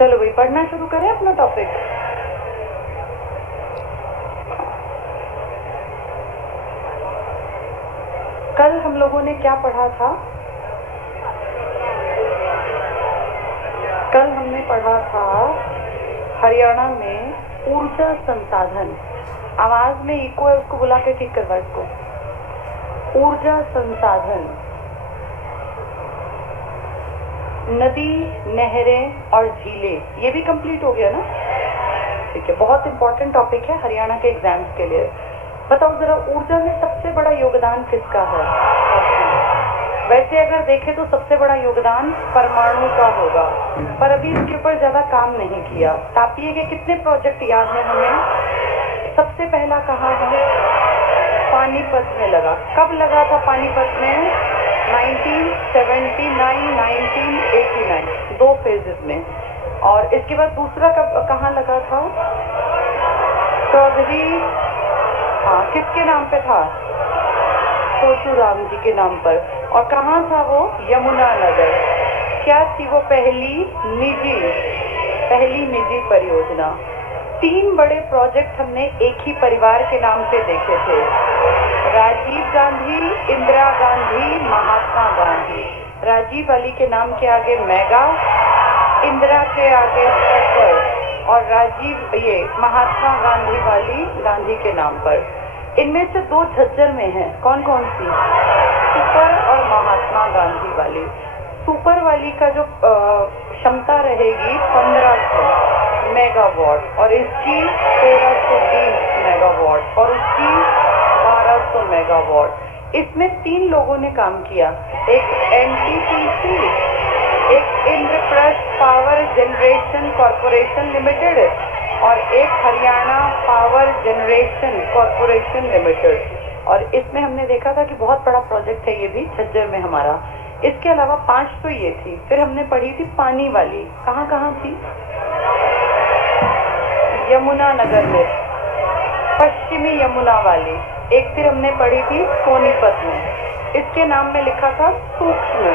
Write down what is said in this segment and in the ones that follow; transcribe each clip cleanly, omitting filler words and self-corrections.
चलो भाई पढ़ना शुरू करें अपना टॉपिक। कल हम लोगों ने क्या पढ़ा था? कल हमने पढ़ा था हरियाणा में ऊर्जा संसाधन। आवाज में इको है, उसको बुला के ठीक करवा इसको। ऊर्जा संसाधन, नदी, नहरें और झीलें, ये भी कंप्लीट हो गया ना? ठीक है, बहुत इंपॉर्टेंट टॉपिक है हरियाणा के एग्जाम्स के लिए। बताओ जरा, ऊर्जा में सबसे बड़ा योगदान किसका है? वैसे अगर देखें तो सबसे बड़ा योगदान परमाणु का होगा, पर अभी इसके ऊपर ज्यादा काम नहीं किया। तापीय के कितने प्रोजेक्ट याद है हमें? सबसे पहला कहाँ है? पानीपत में लगा। कब लगा था पानीपत में? 1979, 1989, 2 फेजेस में। और इसके बाद दूसरा कहाँ लगा था? चौधरी, हाँ, किसके नाम पे था? परशुराम जी के नाम पर। और कहाँ था वो? यमुनानगर। क्या थी वो? पहली निजी परियोजना। 3 बड़े प्रोजेक्ट हमने एक ही परिवार के नाम से देखे थे, राजीव गांधी, इंदिरा गांधी, महात्मा गांधी। राजीव वाली के नाम के आगे मेगा, इंदिरा के आगे सुपर, और राजीव ये महात्मा गांधी वाली गांधी के नाम पर। इनमें से 2 झज्जर में हैं। कौन कौन सी? सुपर और महात्मा गांधी वाली। सुपर वाली का जो क्षमता रहेगी 1500 मेगावाट, और इसकी 1320 मेगावाट, और उसकी 1200 मेगावाट। इसमें 3 लोगों ने काम किया, एक एनटीपीसी, एक Indraprastha power generation corporation limited, और एक Haryana power generation corporation limited. और इसमें हमने देखा था कि बहुत बड़ा प्रोजेक्ट है ये भी झज्जर में हमारा। इसके अलावा 5 तो ये थी। फिर हमने पढ़ी थी पानी वाली। कहाँ कहाँ थी? यमुनानगर में, पश्चिमी यमुना वाली। एक फिर हमने पढ़ी थी सोनीपत में, इसके नाम में लिखा था सूक्ष्म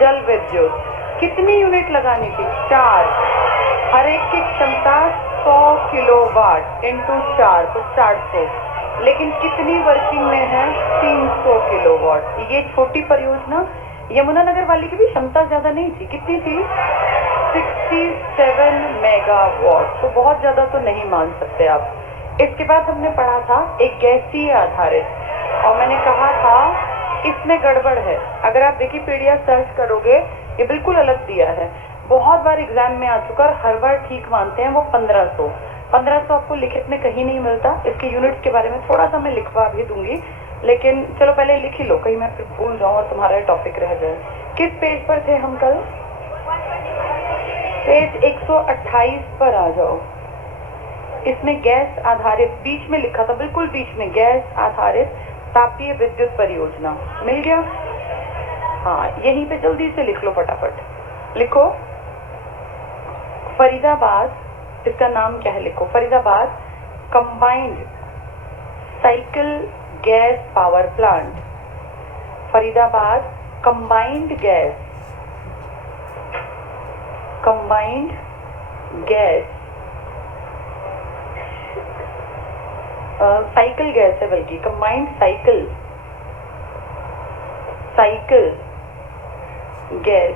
जल विद्युत। कितनी यूनिट लगानी थी? 4। हर एक की क्षमता 100 किलोवाट इंटू 4, तो 400। लेकिन कितनी वर्किंग में है? 300 किलोवाट। ये छोटी परियोजना। यमुनानगर वाली की भी क्षमता ज्यादा नहीं थी। कितनी थी? 67 मेगावाट। तो बहुत ज्यादा तो नहीं मान सकते आप। इसके बाद हमने पढ़ा था एक गैसीय आधारित, और मैंने कहा था इसमें गड़बड़ है। अगर आप विकिपीडिया सर्च करोगे, ये बिल्कुल अलग दिया है। बहुत बार एग्जाम में आ चुका और हर बार ठीक मानते हैं। वो 1500 आपको लिखित में कहीं नहीं मिलता। इसके यूनिट्स के बारे में थोड़ा सा मैं लिखवा भी दूंगी, लेकिन चलो पहले लिख ही लो, कहीं मैं फिर भूल जाऊं और तुम्हारा टॉपिक रह जाए। किस पेज पर थे हम कल? पेज 128 पर आ जाओ। इसमें गैस आधारित, बीच में लिखा था, बिल्कुल बीच में, गैस आधारित तापीय विद्युत परियोजना। मिल गया? हाँ, यहीं पे जल्दी से लिख लो, फटाफट लिखो। फरीदाबाद, इसका नाम क्या है? लिखो Faridabad combined cycle gas power plant. Faridabad combined gas cycle gas है, बल्कि combined cycle gas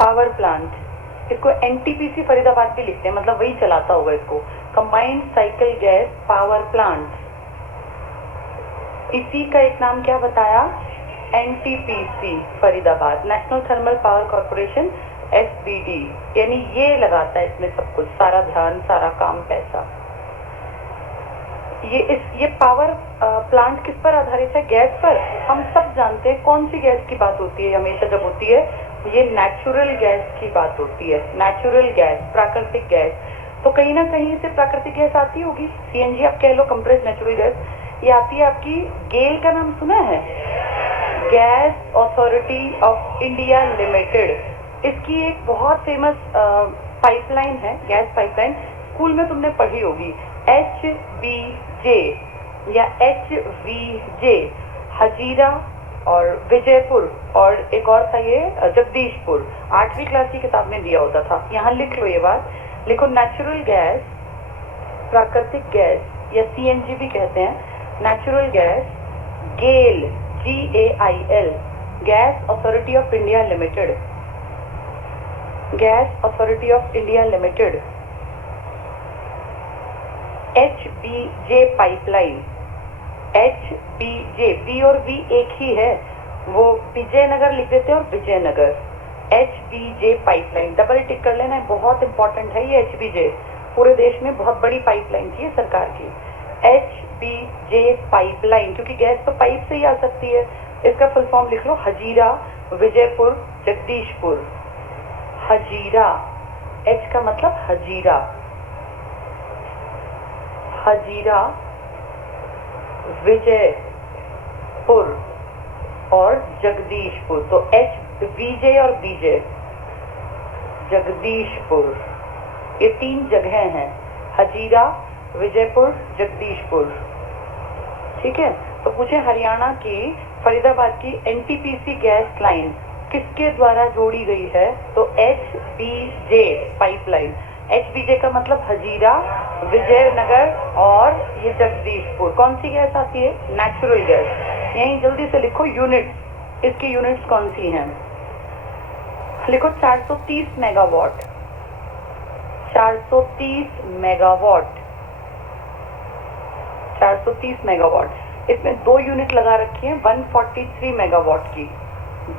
power plant. इसको एनटीपीसी फरीदाबाद भी लिखते हैं, मतलब वही चलाता होगा इसको, combined cycle gas power plant. इसी का एक नाम क्या बताया? NTPC Faridabad, national thermal power corporation, SBD. यानी ये लगाता है इसमें सब कुछ, सारा ध्यान, सारा काम, पैसा। ये पावर प्लांट किस पर आधारित है? गैस पर। हम सब जानते हैं कौन सी गैस की बात होती है हमेशा जब होती है, ये नेचुरल गैस की बात होती है। नेचुरल गैस, प्राकृतिक गैस। तो कहीं ना कहीं से प्राकृतिक गैस आती होगी, सीएनजी आप कह लो, कंप्रेस्ड नेचुरल गैस। ये आती है आपकी, गेल का नाम सुना है? Gas authority of India limited. इसकी एक बहुत फेमस पाइपलाइन है, गैस पाइपलाइन, स्कूल में तुमने पढ़ी होगी, HBJ या HVJ, हजीरा और विजयपुर, और एक और था ये जगदीशपुर। 8वीं क्लास की किताब में दिया होता था। यहाँ लिख लो ये बात, लिखो नेचुरल गैस, प्राकृतिक गैस या सीएनजी भी कहते हैं, natural gas, GAIL, GAIL, gas authority of India limited, gas authority of India limited, HBJ pipeline, HBJ, P और V एक ही है, वो विजयनगर लिख देते हैं और Vijaynagar, HBJ pipeline, double tick कर लेना है, बहुत इंपॉर्टेंट है ये HBJ, पूरे देश में बहुत बड़ी पाइपलाइन थी सरकार की। HBJ पाइपलाइन, क्योंकि गैस तो पाइप से ही आ सकती है। इसका फुल फॉर्म लिख लो, हजीरा, विजयपुर, जगदीशपुर। हजीरा, H का मतलब हजीरा, हजीरा, विजयपुर और जगदीशपुर। तो HVJ और BJ, जगदीशपुर, ये 3 जगह हैं, हजीरा, विजयपुर, जगदीशपुर। ठीक है। तो पूछे हरियाणा की फरीदाबाद की NTPC गैस लाइन किसके द्वारा जोड़ी गई है? तो HBJ पाइपलाइन। HBJ का मतलब हजीरा, विजयनगर और ये जगदीशपुर। कौन सी गैस आती है? Natural gas. यहीं जल्दी से लिखो यूनिट्स, इसकी यूनिट्स कौन सी हैं? लिखो 430 मेगावाट, 430 मेगावाट, 430 मेगावाट। इसमें 2 यूनिट लगा रखी है 143 मेगावाट की,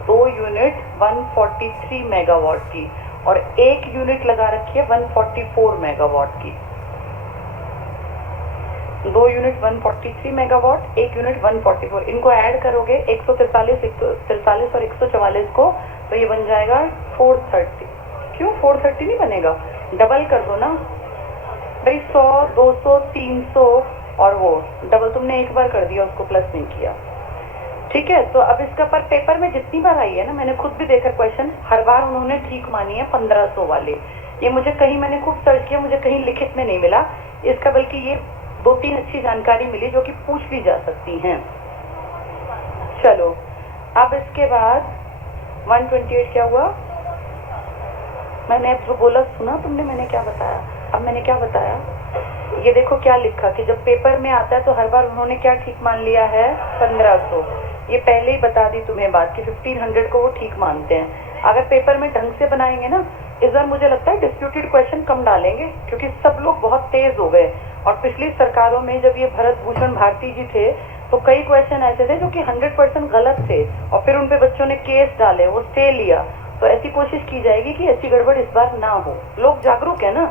2 यूनिट 143 मेगावाट की, और 1 यूनिट लगा रखी है 144 मेगावाट की। 2 यूनिट 143 मेगावाट, 1 यूनिट 144। इनको ऐड करोगे 143 और 144 को, तो ये बन जाएगा 430। क्यों 430 नहीं बनेगा? डबल कर दो ना भाई, 100, 200, 300 और वो डबल तुमने एक बार कर दिया, उसको प्लस नहीं किया। ठीक है। तो अब इसका पर पेपर में जितनी बार आई है ना, मैंने खुद भी देखा क्वेश्चन, हर बार उन्होंने ठीक मानी है 1500 वाले। ये मुझे कहीं, मैंने खूब सर्च किया, मुझे कहीं लिखित में नहीं मिला इसका, बल्कि ये 2-3 अच्छी जानकारी मिली जो कि पूछ ली जा सकती हैं। चलो अब इसके बाद 128 क्या हुआ? मैंने अब जो बोला सुना तुमने, मैंने क्या बताया? अब मैंने क्या बताया? ये देखो क्या लिखा कि जब पेपर में आता है तो हर बार उन्होंने क्या ठीक मान लिया है? 1500। ये पहले ही बता दी तुम्हें बात कि 1500 को वो ठीक मानते हैं। अगर पेपर में ढंग से बनाएंगे ना, इस बार मुझे लगता है डिस्प्यूटेड क्वेश्चन कम डालेंगे, क्योंकि सब लोग बहुत तेज हो गए। और पिछली सरकारों में जब ये भरत भूषण भारती जी थे तो कई क्वेश्चन ऐसे थे जो कि 100% गलत थे, और फिर उन पे बच्चों ने केस डाले, वो स्टे लिया। तो ऐसी कोशिश की जाएगी कि ऐसी गड़बड़ इस बार ना हो। लोग जागरूक है ना,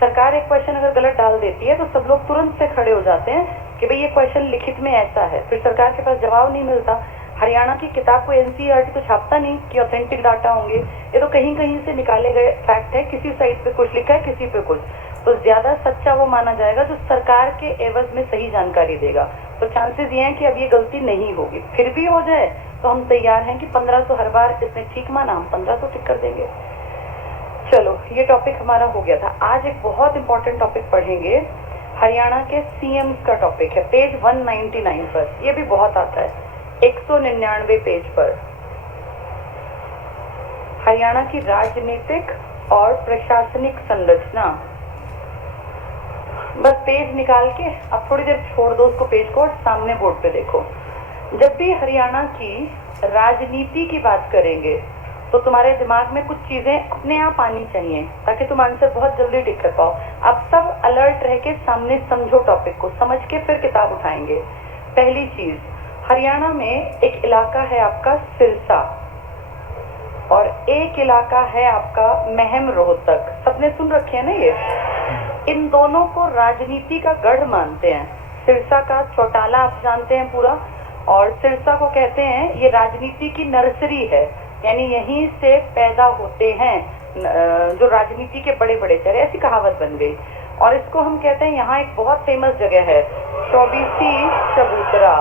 सरकार एक क्वेश्चन अगर गलत डाल देती है तो सब लोग तुरंत से खड़े हो जाते हैं कि भाई ये क्वेश्चन लिखित में ऐसा है, फिर सरकार के पास जवाब नहीं मिलता। हरियाणा की किताब को NCERT तो छापता नहीं कि ऑथेंटिक डाटा होंगे, ये तो कहीं कहीं से निकाले गए फैक्ट है, किसी साइट पे कुछ लिखा है, किसी पे कुछ। तो ज्यादा सच्चा वो माना जाएगा जो सरकार के एवज में सही जानकारी देगा। तो चांसेस ये हैं कि अब ये गलती नहीं होगी। फिर भी हो जाए तो हम तैयार हैं कि 1500 हर बार जिसने ठीक माना हम 1500 टिक कर देंगे। चलो ये टॉपिक हमारा हो गया था। आज एक बहुत इंपॉर्टेंट टॉपिक पढ़ेंगे, हरियाणा के CM का टॉपिक है, पेज 199 पर। ये भी बहुत आता है, 199 पेज पर। हरियाणा की राजनीतिक और प्रशासनिक संरचना। बस पेज निकाल के अब थोड़ी देर छोड़ दो उसको, पेज को, और सामने बोर्ड पे देखो। जब भी हरियाणा की राजनीति की बात करेंगे तो तुम्हारे दिमाग में कुछ चीजें अपने आप आनी चाहिए ताकि तुम आंसर बहुत जल्दी टिक कर पाओ। अब सब अलर्ट रह के सामने समझो, टॉपिक को समझ के फिर किताब उठाएंगे। पहली चीज, हरियाणा में एक इलाका है आपका सिरसा, और एक इलाका है आपका महम रोहतक। सबने सुन रखे हैं ना ये? इन दोनों को राजनीति का गढ़ मानते हैं। सिरसा का चौटाला आप जानते हैं पूरा, और सिरसा को कहते हैं ये राजनीति की नर्सरी है, यानी यहीं से पैदा होते हैं जो राजनीति के बड़े बड़े चेहरे, ऐसी कहावत बन गई। और इसको हम कहते हैं, यहाँ एक बहुत फेमस जगह है चौबीसी चबूतरा।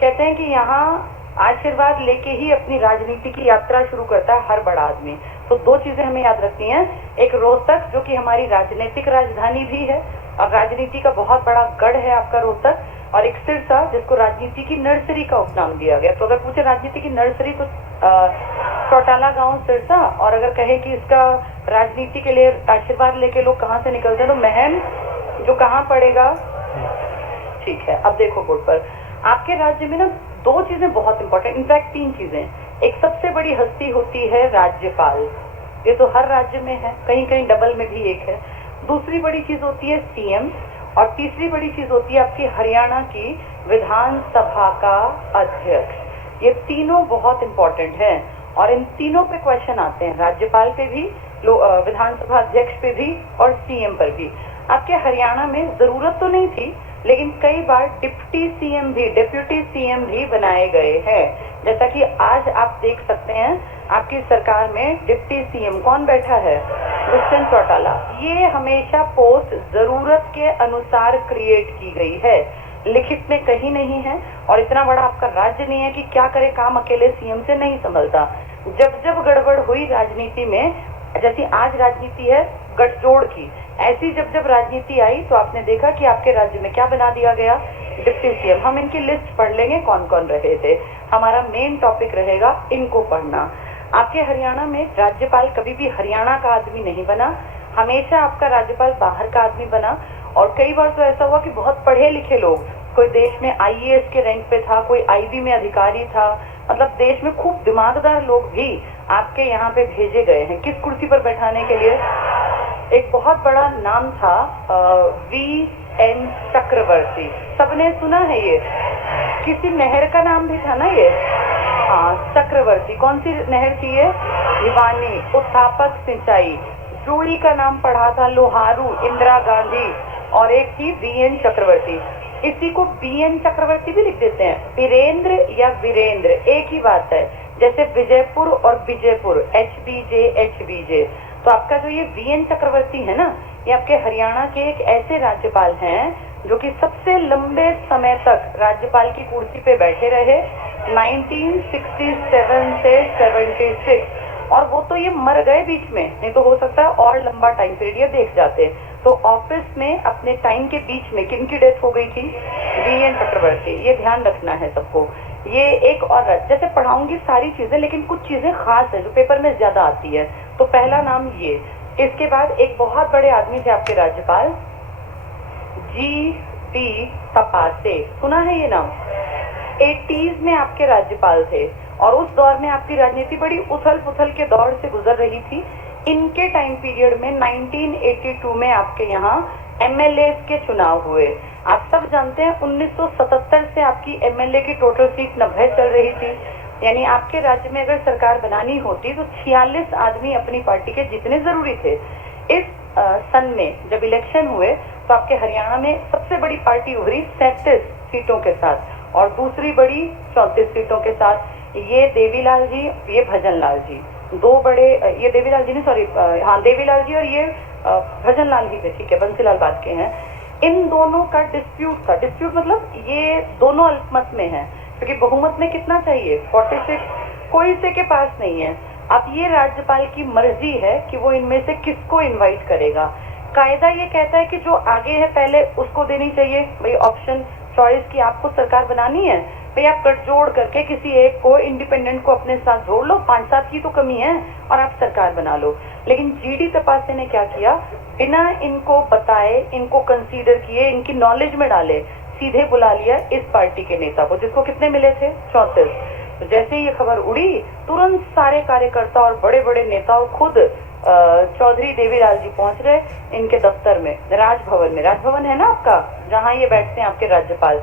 कहते हैं कि यहाँ आशीर्वाद लेके ही अपनी राजनीति की यात्रा शुरू करता है हर बड़ा आदमी। तो 2 चीजें हमें याद रखनी है, एक रोहतक जो कि हमारी राजनीतिक राजधानी भी है और राजनीति का बहुत बड़ा गढ़ है आपका रोहतक, और एक सिरसा जिसको राजनीति की नर्सरी का उपनाम दिया गया। तो अगर पूछे राजनीति की नर्सरी तो चौटाला गांव सिरसा, और अगर कहे कि इसका राजनीति के लिए आशीर्वाद लेके लोग कहाँ से निकलते हैं तो महम, जो कहाँ पड़ेगा। ठीक है, अब देखो बोर्ड पर आपके राज्य में ना दो चीजें बहुत इंपॉर्टेंट, इनफैक्ट तीन चीजें। एक सबसे बड़ी हस्ती होती है राज्यपाल, ये तो हर राज्य में है, कहीं कहीं डबल में भी एक है। दूसरी बड़ी चीज होती है सीएम, और तीसरी बड़ी चीज होती है आपकी हरियाणा की विधानसभा का अध्यक्ष। ये तीनों बहुत इंपॉर्टेंट हैं और इन तीनों पे क्वेश्चन आते हैं, राज्यपाल पे भी, विधानसभा अध्यक्ष पे भी और सीएम पर भी। आपके हरियाणा में जरूरत तो नहीं थी, लेकिन कई बार डिप्टी सीएम भी बनाए गए हैं। जैसा कि आज आप देख सकते हैं आपकी सरकार में डिप्टी सीएम कौन बैठा है, दुष्यंत चौटाला। ये हमेशा पोस्ट जरूरत के अनुसार क्रिएट की गई है, लिखित में कहीं नहीं है। और इतना बड़ा आपका राज्य नहीं है कि क्या करे काम अकेले सीएम से नहीं संभलता। जब जब गड़बड़ हुई राजनीति में, जैसी आज राजनीति है गठजोड़ की, ऐसी जब जब राजनीति आई तो आपने देखा कि आपके राज्य में क्या बना दिया गया, डिप्टी सीएम। हम इनकी लिस्ट पढ़ लेंगे कौन कौन रहे थे, हमारा मेन टॉपिक रहेगा इनको पढ़ना। आपके हरियाणा में राज्यपाल कभी भी हरियाणा का आदमी नहीं बना, हमेशा आपका राज्यपाल बाहर का आदमी बना। और कई बार तो ऐसा हुआ कि बहुत पढ़े लिखे लोग, कोई देश में आईएएस के रैंक पे था, कोई आईबी में अधिकारी था, मतलब देश में खूब दिमागदार लोग भी आपके यहाँ पे भेजे गए हैं। किस कुर्सी पर बैठाने के लिए? एक बहुत बड़ा नाम था वीएन चक्रवर्ती, सबने सुना है ये, किसी नहर का नाम भी था ना ये, हाँ चक्रवर्ती। कौन सी नहर थी ये? भिवानी, उत्थापक सिंचाई। जोड़ी का नाम पढ़ा था लोहारू, इंदिरा गांधी, और एक थी वीएन चक्रवर्ती। इसी को बीएन चक्रवर्ती भी लिख देते हैं, वीरेंद्र या वीरेंद्र एक ही बात है, जैसे विजयपुर और विजयपुर, एचबीजे। तो आपका जो ये वीएन चक्रवर्ती है ना, ये आपके हरियाणा के एक ऐसे राज्यपाल हैं जो कि सबसे लंबे समय तक राज्यपाल की कुर्सी पे बैठे रहे, 1967 से 76। और वो तो ये मर गए बीच में, नहीं तो हो सकता है और लंबा टाइम पीरियड ये देख जाते। तो ऑफिस में अपने टाइम के बीच में किनकी डेथ हो गई थी? वीएन चक्रवर्ती। ये ध्यान रखना है सबको। ये एक और जैसे पढ़ाऊंगी सारी चीजें, लेकिन कुछ चीजें खास है जो पेपर में ज्यादा आती है। तो पहला नाम ये, इसके बाद एक बहुत बड़े आदमी थे आपके राज्यपाल, जी.डी. तपासे, सुना है ये नाम? 80s में आपके राज्यपाल थे और उस दौर में आपकी राजनीति बड़ी उथल पुथल के दौर से गुजर रही थी। इनके टाइम पीरियड में 1982 में आपके यहाँ एमएलए के चुनाव हुए। आप सब जानते हैं 1977 से आपकी एमएलए की टोटल सीट 90 चल रही थी, यानी आपके राज्य में अगर सरकार बनानी होती तो 46 आदमी अपनी पार्टी के जीतने जरूरी थे। इस सन में जब इलेक्शन हुए तो आपके हरियाणा में सबसे बड़ी पार्टी उभरी 37 सीटों के साथ और दूसरी बड़ी 34 सीटों के साथ। ये देवीलाल जी, ये भजनलाल जी, दो बड़े, ये देवीलाल जी ने, सॉरी हाँ देवीलाल जी और ये भजनलाल ही थे, ठीक है, बंसीलाल बाद के हैं। इन दोनों का डिस्प्यूट था, डिस्प्यूट मतलब ये दोनों अल्पमत में हैं, क्योंकि बहुमत में कितना चाहिए? 46, कोई से के पास नहीं है। अब ये राज्यपाल की मर्जी है कि वो इनमें से किसको इनवाइट करेगा। कायदा ये कहता है कि जो आगे है पहले उसको देनी चाहिए, भाई ऑप्शन चॉइस की आपको सरकार बनानी है, भाई आप गठजोड़ करके किसी एक को, इंडिपेंडेंट को अपने साथ जोड़ लो, 5-7 की तो कमी है और आप सरकार बना लो। लेकिन जी.डी. तपासे ने क्या किया, बिना इनको बताए, इनको कंसीडर किए, इनकी नॉलेज में डाले, सीधे बुला लिया इस पार्टी के नेता को, जिसको कितने मिले थे? 34। तो जैसे ही ये खबर उड़ी, तुरंत सारे कार्यकर्ता और बड़े बड़े नेता खुद चौधरी देवीलाल जी पहुंच रहे इनके दफ्तर में, राजभवन में। राजभवन है ना आपका, जहाँ ये बैठते हैं आपके राज्यपाल।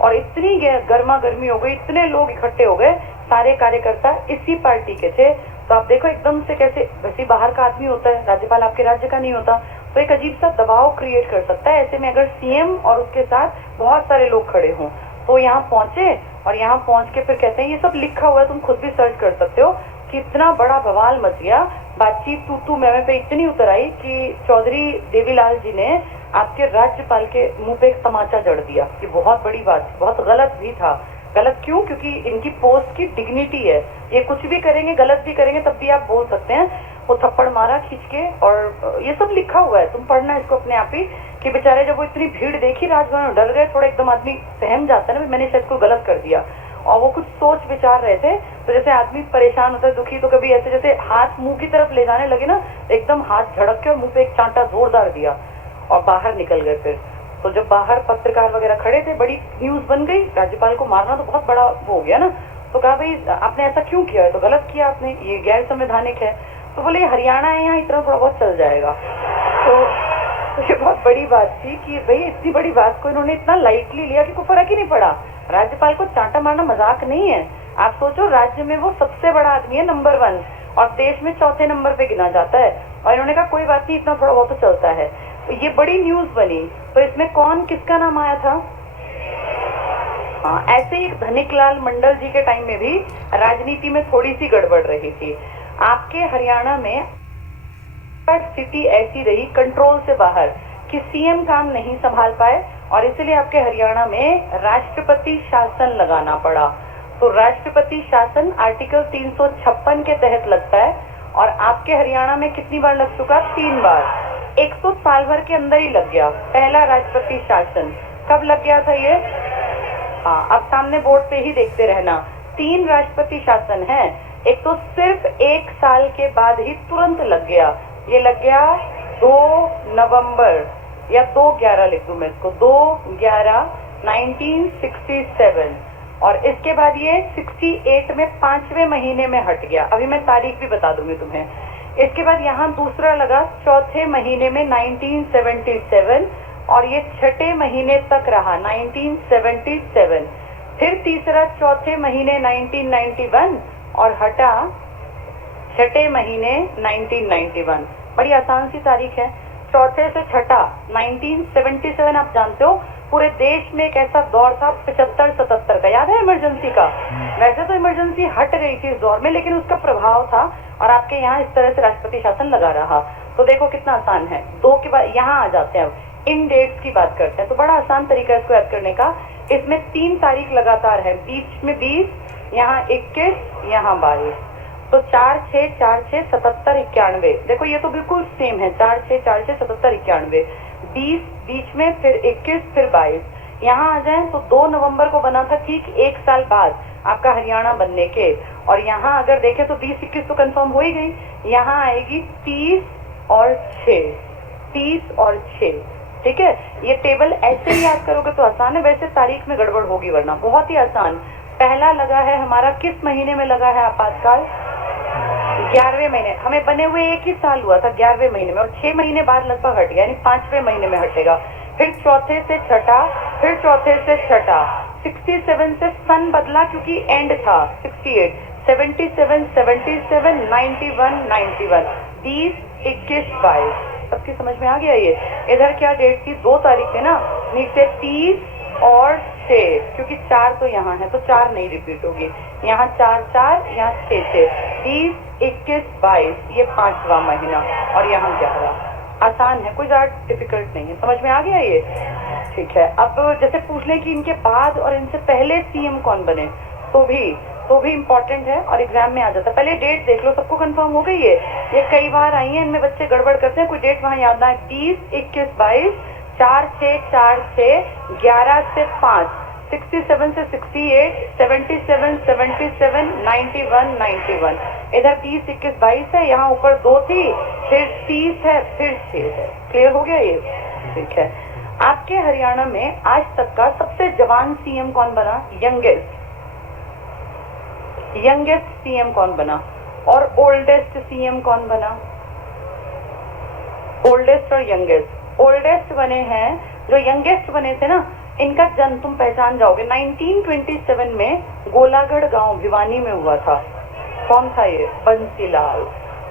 और इतनी गर्मा गर्मी हो गई, इतने लोग इकट्ठे हो गए, सारे कार्यकर्ता इसी पार्टी के थे। तो आप देखो एकदम से कैसे, वैसे बाहर का आदमी होता है, राज्यपाल आपके राज्य का नहीं होता, तो एक अजीब सा दबाव क्रिएट कर सकता है। ऐसे में अगर सीएम और उसके साथ बहुत सारे लोग खड़े हों, तो यहाँ पहुंचे और यहाँ पहुंच के फिर कहते हैं, ये सब लिखा हुआ है, तुम खुद भी सर्च कर सकते हो, कितना बड़ा बवाल मच गया। बातचीत तू मैं पे इतनी उतर आई कि चौधरी देवीलाल जी ने आपके राज्यपाल के मुंह पे एक तमाचा जड़ दिया। ये बहुत बड़ी बात, बहुत गलत भी था। गलत क्यों? क्योंकि इनकी पोस्ट की डिग्निटी है, ये कुछ भी करेंगे, गलत भी करेंगे, तब भी आप बोल सकते हैं। वो थप्पड़ मारा खींच के, और ये सब लिखा हुआ है, तुम पढ़ना इसको अपने आप ही, कि बेचारे जब वो इतनी भीड़ देखी राजभवन में डर गए थोड़ा, एकदम आदमी सहम जाता है ना, मैंने शायद कोई गलत कर दिया, और वो कुछ सोच विचार रहे थे। तो जैसे आदमी परेशान होता है, दुखी, तो कभी ऐसे जैसे हाथ मुंह की तरफ ले जाने लगे ना, एकदम हाथ झड़क के और मुंह पे एक चांटा जोरदार दिया और बाहर निकल गए। फिर तो जब बाहर पत्रकार वगैरह खड़े थे, बड़ी न्यूज बन गई, राज्यपाल को मारना तो बहुत बड़ा वो हो गया ना, तो कहा भाई आपने ऐसा क्यों किया है, तो गलत किया आपने, ये गैर संवैधानिक है। तो बोले हरियाणा है, यहाँ इतना थोड़ा बहुत चल जाएगा। तो ये बहुत बड़ी बात थी कि भाई इतनी बड़ी बात को इन्होंने इतना लाइटली लिया कि कोई फर्क ही नहीं पड़ा। राज्यपाल को चांटा मारना मजाक नहीं है। आप सोचो, राज्य में वो सबसे बड़ा आदमी है, नंबर 1, और देश में चौथे नंबर पे गिना जाता है, और इन्होंने कहा कोई बात नहीं, इतना थोड़ा बहुत तो चलता है। तो ये बड़ी न्यूज बनी। तो इसमें कौन किसका नाम आया था? हाँ, ऐसे ही धनिकलाल मंडल जी के टाइम में भी राजनीति में थोड़ी सी गड़बड़ रही थी। आपके हरियाणा में स्थिति ऐसी रही कंट्रोल से बाहर कि सीएम काम नहीं संभाल पाए, और इसलिए आपके हरियाणा में राष्ट्रपति शासन लगाना पड़ा। तो राष्ट्रपति शासन आर्टिकल 356 के तहत लगता है, और आपके हरियाणा में कितनी बार लग चुका? 3 बार। 100 साल भर के अंदर ही लग गया पहला राष्ट्रपति शासन। कब लग गया था ये? हाँ, अब सामने बोर्ड पे ही देखते रहना। 3 राष्ट्रपति शासन है। एक तो सिर्फ 1 साल के बाद ही तुरंत लग गया, ये लग गया 2 नवंबर, या 2/11 लिख दूं मैं इसको, 2/11/1967, और इसके बाद ये 68 में 5वें महीने में हट गया। अभी मैं तारीख भी बता दूंगी तुम्हें। इसके बाद यहाँ दूसरा लगा चौथे महीने में 1977, और ये 6ठे महीने तक रहा 1977। फिर तीसरा चौथे महीने 1991, और हटा 6ठे महीने 1991। बड़ी आसान सी तारीख है। चौथे से छठा 1977, आप जानते हो पूरे देश में एक ऐसा दौर था 75-77 का, याद है इमरजेंसी का? वैसे तो इमरजेंसी हट गई थी इस दौर में, लेकिन उसका प्रभाव था, और आपके यहाँ इस तरह से राष्ट्रपति शासन लगा रहा। तो देखो कितना आसान है। 2 के बाद यहाँ आ जाते हैं, इन डेट्स की बात करते हैं। तो बड़ा आसान तरीका है इसको याद करने का। इसमें 3 तारीख लगातार है, बीच में 20, यहाँ 21, यहाँ 22। तो 4-6-4-6 77 91। देखो ये तो बिल्कुल सेम है, 4-6-4-6 77 91। 20 बीच में, फिर 21, फिर 22। यहाँ आ जाए तो 2 नवंबर को बना था, ठीक 1 साल बाद आपका हरियाणा बनने के। और यहाँ अगर देखें तो 20-21 तो कंफर्म हो ही गई। यहाँ आएगी 30 और 6, 30 और 6। ठीक है, ये टेबल ऐसे ही याद करोगे तो आसान है, वैसे तारीख में गड़बड़ होगी वरना। बहुत ही आसान। पहला लगा है हमारा, किस महीने में लगा है आपातकाल? 11वें महीने। हमें बने हुए 1 ही साल हुआ था, 11वें महीने में, और 6 महीने बाद लगभग हट गया, यानी 5वें महीने में हटेगा। फिर चौथे से छठा, फिर चौथे से छठा। 67 से सन बदला क्योंकि एंड था, 68, 77, 77, 91, 91, 20, 21, 22। सबकी समझ में आ गया ये? इधर क्या डेट थी? 2 तारीख है ना, नीचे 30 और 6, क्योंकि 4 तो यहाँ है तो 4 नहीं रिपीट होगी। यहाँ 4-4, यहाँ 6-6, 20, 21, 22, ये 5वां महीना, और यहाँ 11। आसान है, कोई ज्यादा डिफिकल्ट नहीं है। समझ में आ गया ये? ठीक है। अब जैसे पूछ लें कि इनके बाद और इनसे पहले सीएम कौन बने, तो भी इम्पोर्टेंट है और एग्जाम में आ जाता है। पहले डेट देख लो, सबको कंफर्म हो गई है? ये कई बार आई है, इनमें बच्चे गड़बड़ करते हैं, कोई डेट वहां याद ना है। 20, 21, 22, 4-6-4-6, 11 से 5, 67 से 68, 77, 77, 91, 91। इधर 20, 21, 22 है, यहाँ ऊपर 2 थी, फिर 30 है, फिर 6 है। क्लियर हो गया ये? ठीक है। आपके हरियाणा में आज तक का सबसे जवान सीएम कौन बना? यंगेस्ट सीएम कौन बना? और ओल्डेस्ट सीएम कौन बना? ओल्डेस्ट और यंगेस्ट। ओल्डेस्ट बने हैं, जो यंगेस्ट बने थे ना, इनका जन्म तुम पहचान जाओगे, 1927 में गोलागढ़ गांव भिवानी में हुआ था। कौन था ये? बंसीलाल।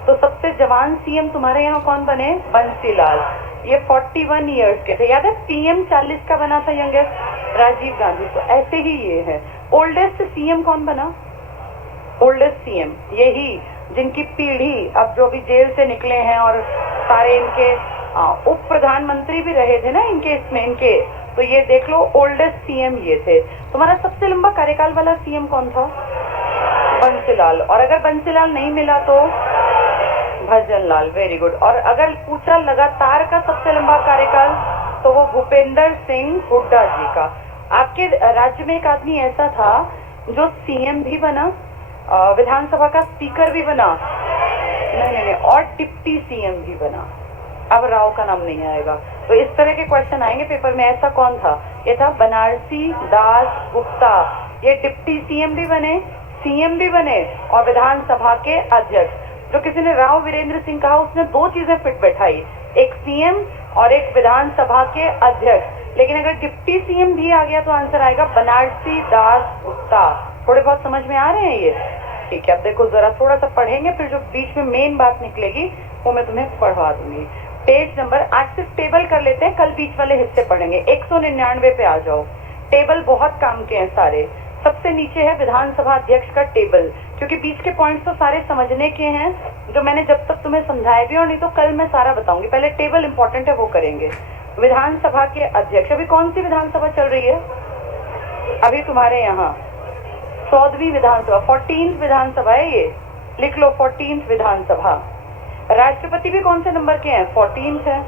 तो सबसे जवान सीएम तुम्हारे यहाँ कौन बने? बंसीलाल। ये 41 इयर्स के थे। याद है पीएम 40 का बना था यंगेस्ट? राजीव गांधी। तो ऐसे ही ये है। ओल्डेस्ट सीएम कौन बना? ओल्डेस्ट सीएम यही जिनकी पीढ़ी अब जो भी जेल से निकले हैं, और सारे इनके उप प्रधानमंत्री भी रहे थे ना इनके इसमें, इनके। तो ये देख लो, ओल्डेस्ट सीएम ये थे। तुम्हारा सबसे लंबा कार्यकाल वाला सीएम कौन था? बंसीलाल। और अगर बंसीलाल नहीं मिला तो भजन लाल, वेरी गुड। और अगर पूछा लगातार का सबसे लंबा कार्यकाल, तो वो भूपेंद्र सिंह हुड्डा जी का। आपके राज्य में एक आदमी ऐसा था जो सीएम भी बना, विधानसभा का स्पीकर भी बना, नहीं, और डिप्टी सीएम भी बना। अब राव का नाम नहीं आएगा। तो इस तरह के क्वेश्चन आएंगे पेपर में। ऐसा कौन था? ये था बनारसी दास गुप्ता। ये डिप्टी सीएम भी बने, सीएम भी बने और विधानसभा के अध्यक्ष। जो किसी ने राव वीरेंद्र सिंह कहा, उसने दो चीजें फिट बैठाई, एक सीएम और एक विधानसभा के अध्यक्ष। लेकिन अगर डिप्टी सीएम भी आ गया तो आंसर आएगा बनारसी दास गुप्ता। थोड़े बहुत समझ में आ रहे हैं ये? ठीक है, अब देखो जरा थोड़ा सा पढ़ेंगे, फिर जो बीच में मेन बात निकलेगी वो मैं तुम्हें पढ़वा दूंगी। पेज नंबर, आज सिर्फ टेबल कर लेते हैं, कल बीच वाले हिस्से पढ़ेंगे। 199 पे आ जाओ। टेबल बहुत काम के हैं सारे। सबसे नीचे है विधानसभा अध्यक्ष का टेबल, क्योंकि बीच के पॉइंट्स तो सारे समझने के हैं, जो मैंने जब तक तुम्हें समझाए भी, और नहीं तो कल मैं सारा बताऊंगी। पहले टेबल इंपॉर्टेंट है, वो करेंगे। विधानसभा के अध्यक्ष, अभी कौन सी विधानसभा चल रही है? अभी तुम्हारे यहाँ 14वीं विधानसभा, 14th विधानसभा है ये, लिख लो 14th विधानसभा। राष्ट्रपति भी कौन से नंबर के हैं? 14th है।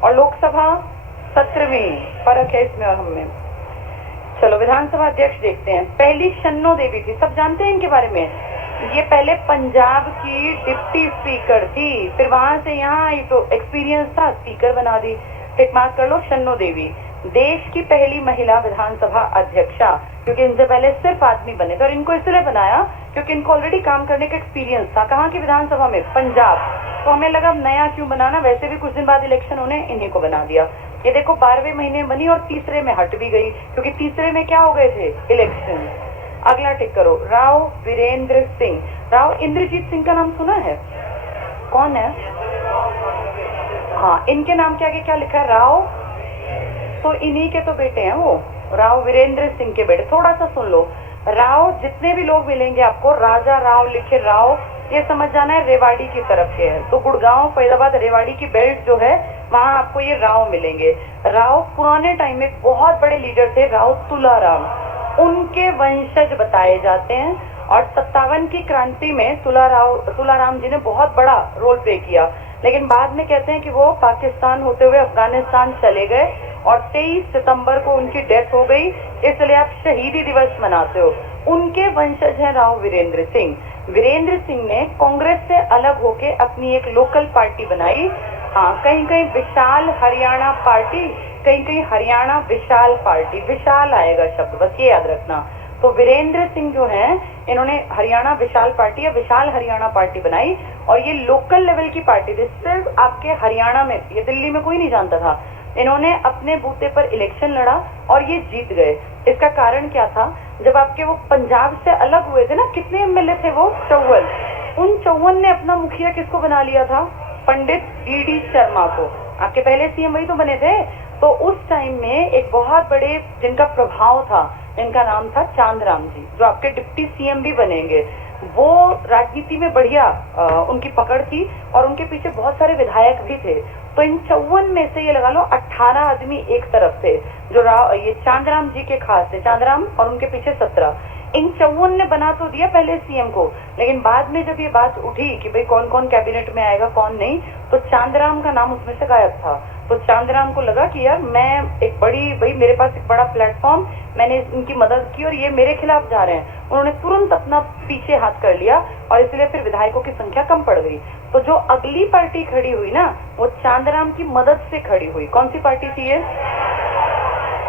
और लोकसभा 17वीं। फर्क है इसमें और हमें। चलो विधानसभा अध्यक्ष देखते हैं। पहली शन्नो देवी थी, सब जानते हैं इनके बारे में। ये पहले पंजाब की डिप्टी स्पीकर थी, फिर वहां से यहाँ आई तो एक्सपीरियंस था, स्पीकर बना दी। टिक मार्क कर लो, शन्नो देवी। देश की पहली महिला विधानसभा अध्यक्षा, क्योंकि इनसे पहले सिर्फ आदमी बने थे, और इनको इसलिए बनाया क्योंकि इनको ऑलरेडी काम करने का एक्सपीरियंस था। कहाँ की विधानसभा में? पंजाब। तो हमें लगा नया क्यों बनाना, वैसे भी कुछ दिन बाद इलेक्शन होने, इन्हीं को बना दिया। ये देखो 12वें महीने बनी और तीसरे में हट भी गई, क्योंकि तीसरे में क्या हो गए थे? इलेक्शन। अगला टिक करो, राव वीरेंद्र सिंह। राव इंद्रजीत सिंह का नाम सुना है? कौन है? हाँ, इनके नाम के आगे क्या लिखा है? राव। तो इन्हीं के तो बेटे हैं वो, राव वीरेंद्र सिंह के बेटे। थोड़ा सा सुन लो, राव जितने भी लोग मिलेंगे आपको, राजा राव लिखे राव, ये समझ जाना है रेवाड़ी की तरफ के हैं। तो गुड़गांव, फैजाबाद, रेवाड़ी की बेल्ट जो है, वहां आपको ये राव मिलेंगे। राव पुराने टाइम में बहुत बड़े लीडर थे, राव तुलाराम, उनके वंशज बताए जाते हैं। और 57 की क्रांति में तुलाराम जी ने बहुत बड़ा रोल प्ले किया, लेकिन बाद में कहते हैं कि वो पाकिस्तान होते हुए अफगानिस्तान चले गए और 23 सितंबर को उनकी डेथ हो गई, इसलिए आप शहीदी दिवस मनाते हो। उनके वंशज हैं राव वीरेंद्र सिंह। वीरेंद्र सिंह ने कांग्रेस से अलग होके अपनी एक लोकल पार्टी बनाई। हाँ, कहीं कहीं विशाल हरियाणा पार्टी, कहीं कहीं हरियाणा विशाल पार्टी, विशाल आएगा शब्द, बस ये याद रखना। तो वीरेंद्र सिंह जो हैं, इन्होंने हरियाणा विशाल पार्टी या विशाल हरियाणा पार्टी बनाई, और ये लोकल लेवल की पार्टी थी, सिर्फ आपके हरियाणा में, ये दिल्ली में कोई नहीं जानता था। इन्होंने अपने बूते पर इलेक्शन लड़ा और ये जीत गए। इसका कारण क्या था? जब आपके वो पंजाब से अलग हुए थे ना, कितने एमएलए थे वो? 54। उन 54 ने अपना मुखिया किसको बना लिया था? पंडित डीडी शर्मा को। आपके पहले सीएम वही तो बने थे। तो उस टाइम में एक बहुत बड़े जिनका प्रभाव था, इनका नाम था चांदराम जी, जो आपके डिप्टी सीएम भी बनेंगे। वो राजनीति में बढ़िया उनकी पकड़ थी, और उनके पीछे बहुत सारे विधायक भी थे। तो इन 54 में से ये लगा लो 18 आदमी एक तरफ थे, जो ये चांदराम जी के खास थे, चांदराम, और उनके पीछे 17। इन 54 ने बना तो दिया पहले सीएम को, लेकिन बाद में जब ये बात उठी कि भाई कौन कौन कैबिनेट में आएगा कौन नहीं, तो चांदराम का नाम उसमें से गायब था। तो चांदराम को लगा कि यार मैं एक बड़ी, भाई मेरे पास एक बड़ा प्लेटफॉर्म, मैंने इनकी मदद की और ये मेरे खिलाफ जा रहे हैं। उन्होंने तुरंत अपना पीछे हाथ कर लिया, और इसलिए फिर विधायकों की संख्या कम पड़ गई। तो जो अगली पार्टी खड़ी हुई ना, वो चांदराम की मदद से खड़ी हुई। कौन सी पार्टी थी ये?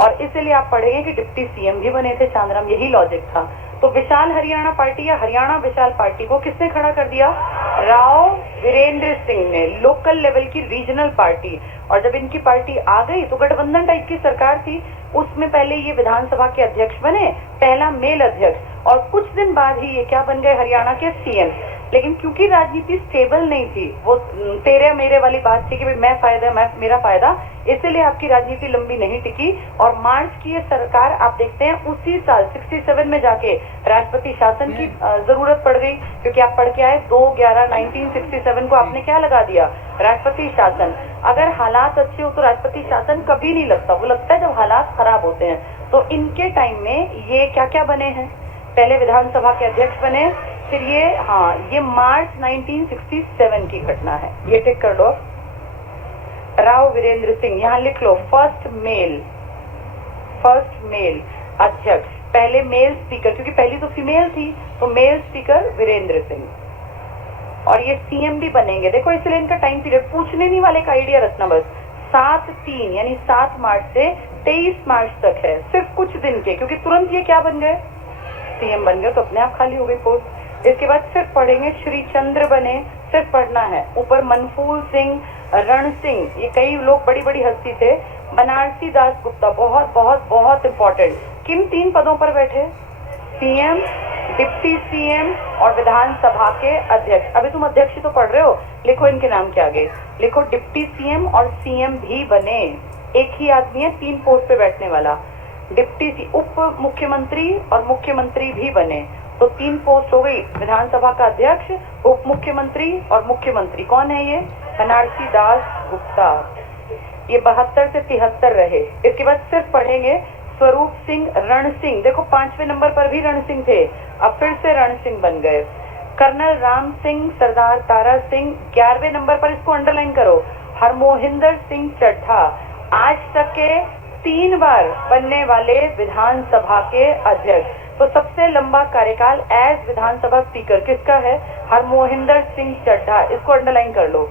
और इसलिए आप पढ़ेंगे कि डिप्टी सीएम भी बने थे चांदराम, यही लॉजिक था। तो विशाल हरियाणा पार्टी या हरियाणा विशाल पार्टी को किसने खड़ा कर दिया? राव वीरेंद्र सिंह ने, लोकल लेवल की रीजनल पार्टी। और जब इनकी पार्टी आ गई तो गठबंधन टाइप की सरकार थी, उसमें पहले ये विधानसभा के अध्यक्ष बने, पहला मेल अध्यक्ष, और कुछ दिन बाद ही ये क्या बन गए? हरियाणा के सीएम। लेकिन क्योंकि राजनीति स्टेबल नहीं थी, वो तेरे मेरे वाली बात थी कि भाई मैं फायदा, मैं मेरा फायदा, इसलिए आपकी राजनीति लंबी नहीं टिकी। और मार्च की ये सरकार आप देखते हैं उसी साल 67 में जाके राष्ट्रपति शासन की जरूरत पड़ गई, क्योंकि आप पढ़ के आए 2/11/1967 को आपने क्या लगा दिया? राष्ट्रपति शासन। अगर हालात अच्छे हो तो राष्ट्रपति शासन कभी नहीं लगता, वो लगता है जब हालात खराब होते हैं। तो इनके टाइम में ये क्या क्या बने हैं? पहले विधानसभा के अध्यक्ष बने, फिर ये, हाँ, ये मार्च 1967 की घटना है। ये टिक कर लो। राव वीरेंद्र सिंह, यहाँ लिख लो फर्स्ट मेल अध्यक्ष, पहले मेल स्पीकर, क्योंकि पहली तो फीमेल थी, तो मेल स्पीकर वीरेंद्र सिंह। और ये सीएम भी बनेंगे, देखो इसलिए इनका टाइम पीरियड पूछने नहीं वाले का आइडिया रखना बस। 7/3 यानी 7 मार्च से 23 मार्च तक है, सिर्फ कुछ दिन के, क्योंकि तुरंत ये क्या बन गए, सीएम बन गए, तो अपने आप खाली हो गई पोस्ट। इसके बाद सिर्फ पढ़ेंगे श्री चंद्र बने, सिर्फ पढ़ना है। ऊपर मनफूल सिंह, रण सिंह, ये कई लोग बड़ी बड़ी हस्ती थे। बनारसी दास गुप्ता, बहुत बहुत बहुत इंपॉर्टेंट, किन 3 पदों पर बैठे, सीएम, डिप्टी सीएम और विधानसभा के अध्यक्ष। अभी तुम अध्यक्ष तो पढ़ रहे हो, लिखो इनके नाम के आगे, लिखो डिप्टी सीएम और सीएम भी बने। एक ही आदमी है 3 पोस्ट पे बैठने वाला। डिप्टी उप मुख्यमंत्री और मुख्यमंत्री भी बने, तो 3 पोस्ट हो गई। विधानसभा का अध्यक्ष, उप मुख्यमंत्री और मुख्यमंत्री। कौन है ये, बनारसी दास गुप्ता। ये 72 से 73 रहे। इसके बाद सिर्फ पढ़ेंगे स्वरूप सिंह, रण सिंह, देखो 5वें नंबर पर भी रण सिंह थे, अब फिर से रण सिंह बन गए। कर्नल राम सिंह, सरदार तारा सिंह, 11वें नंबर पर, इसको अंडरलाइन करो, हरमोहिंदर सिंह चड्ढा, आज तक के 3 बार बनने वाले विधानसभा के अध्यक्ष। तो सबसे लंबा कार्यकाल एज विधानसभा स्पीकर किसका है, हरमोहिंदर सिंह चड्ढा, इसको अंडरलाइन कर लो।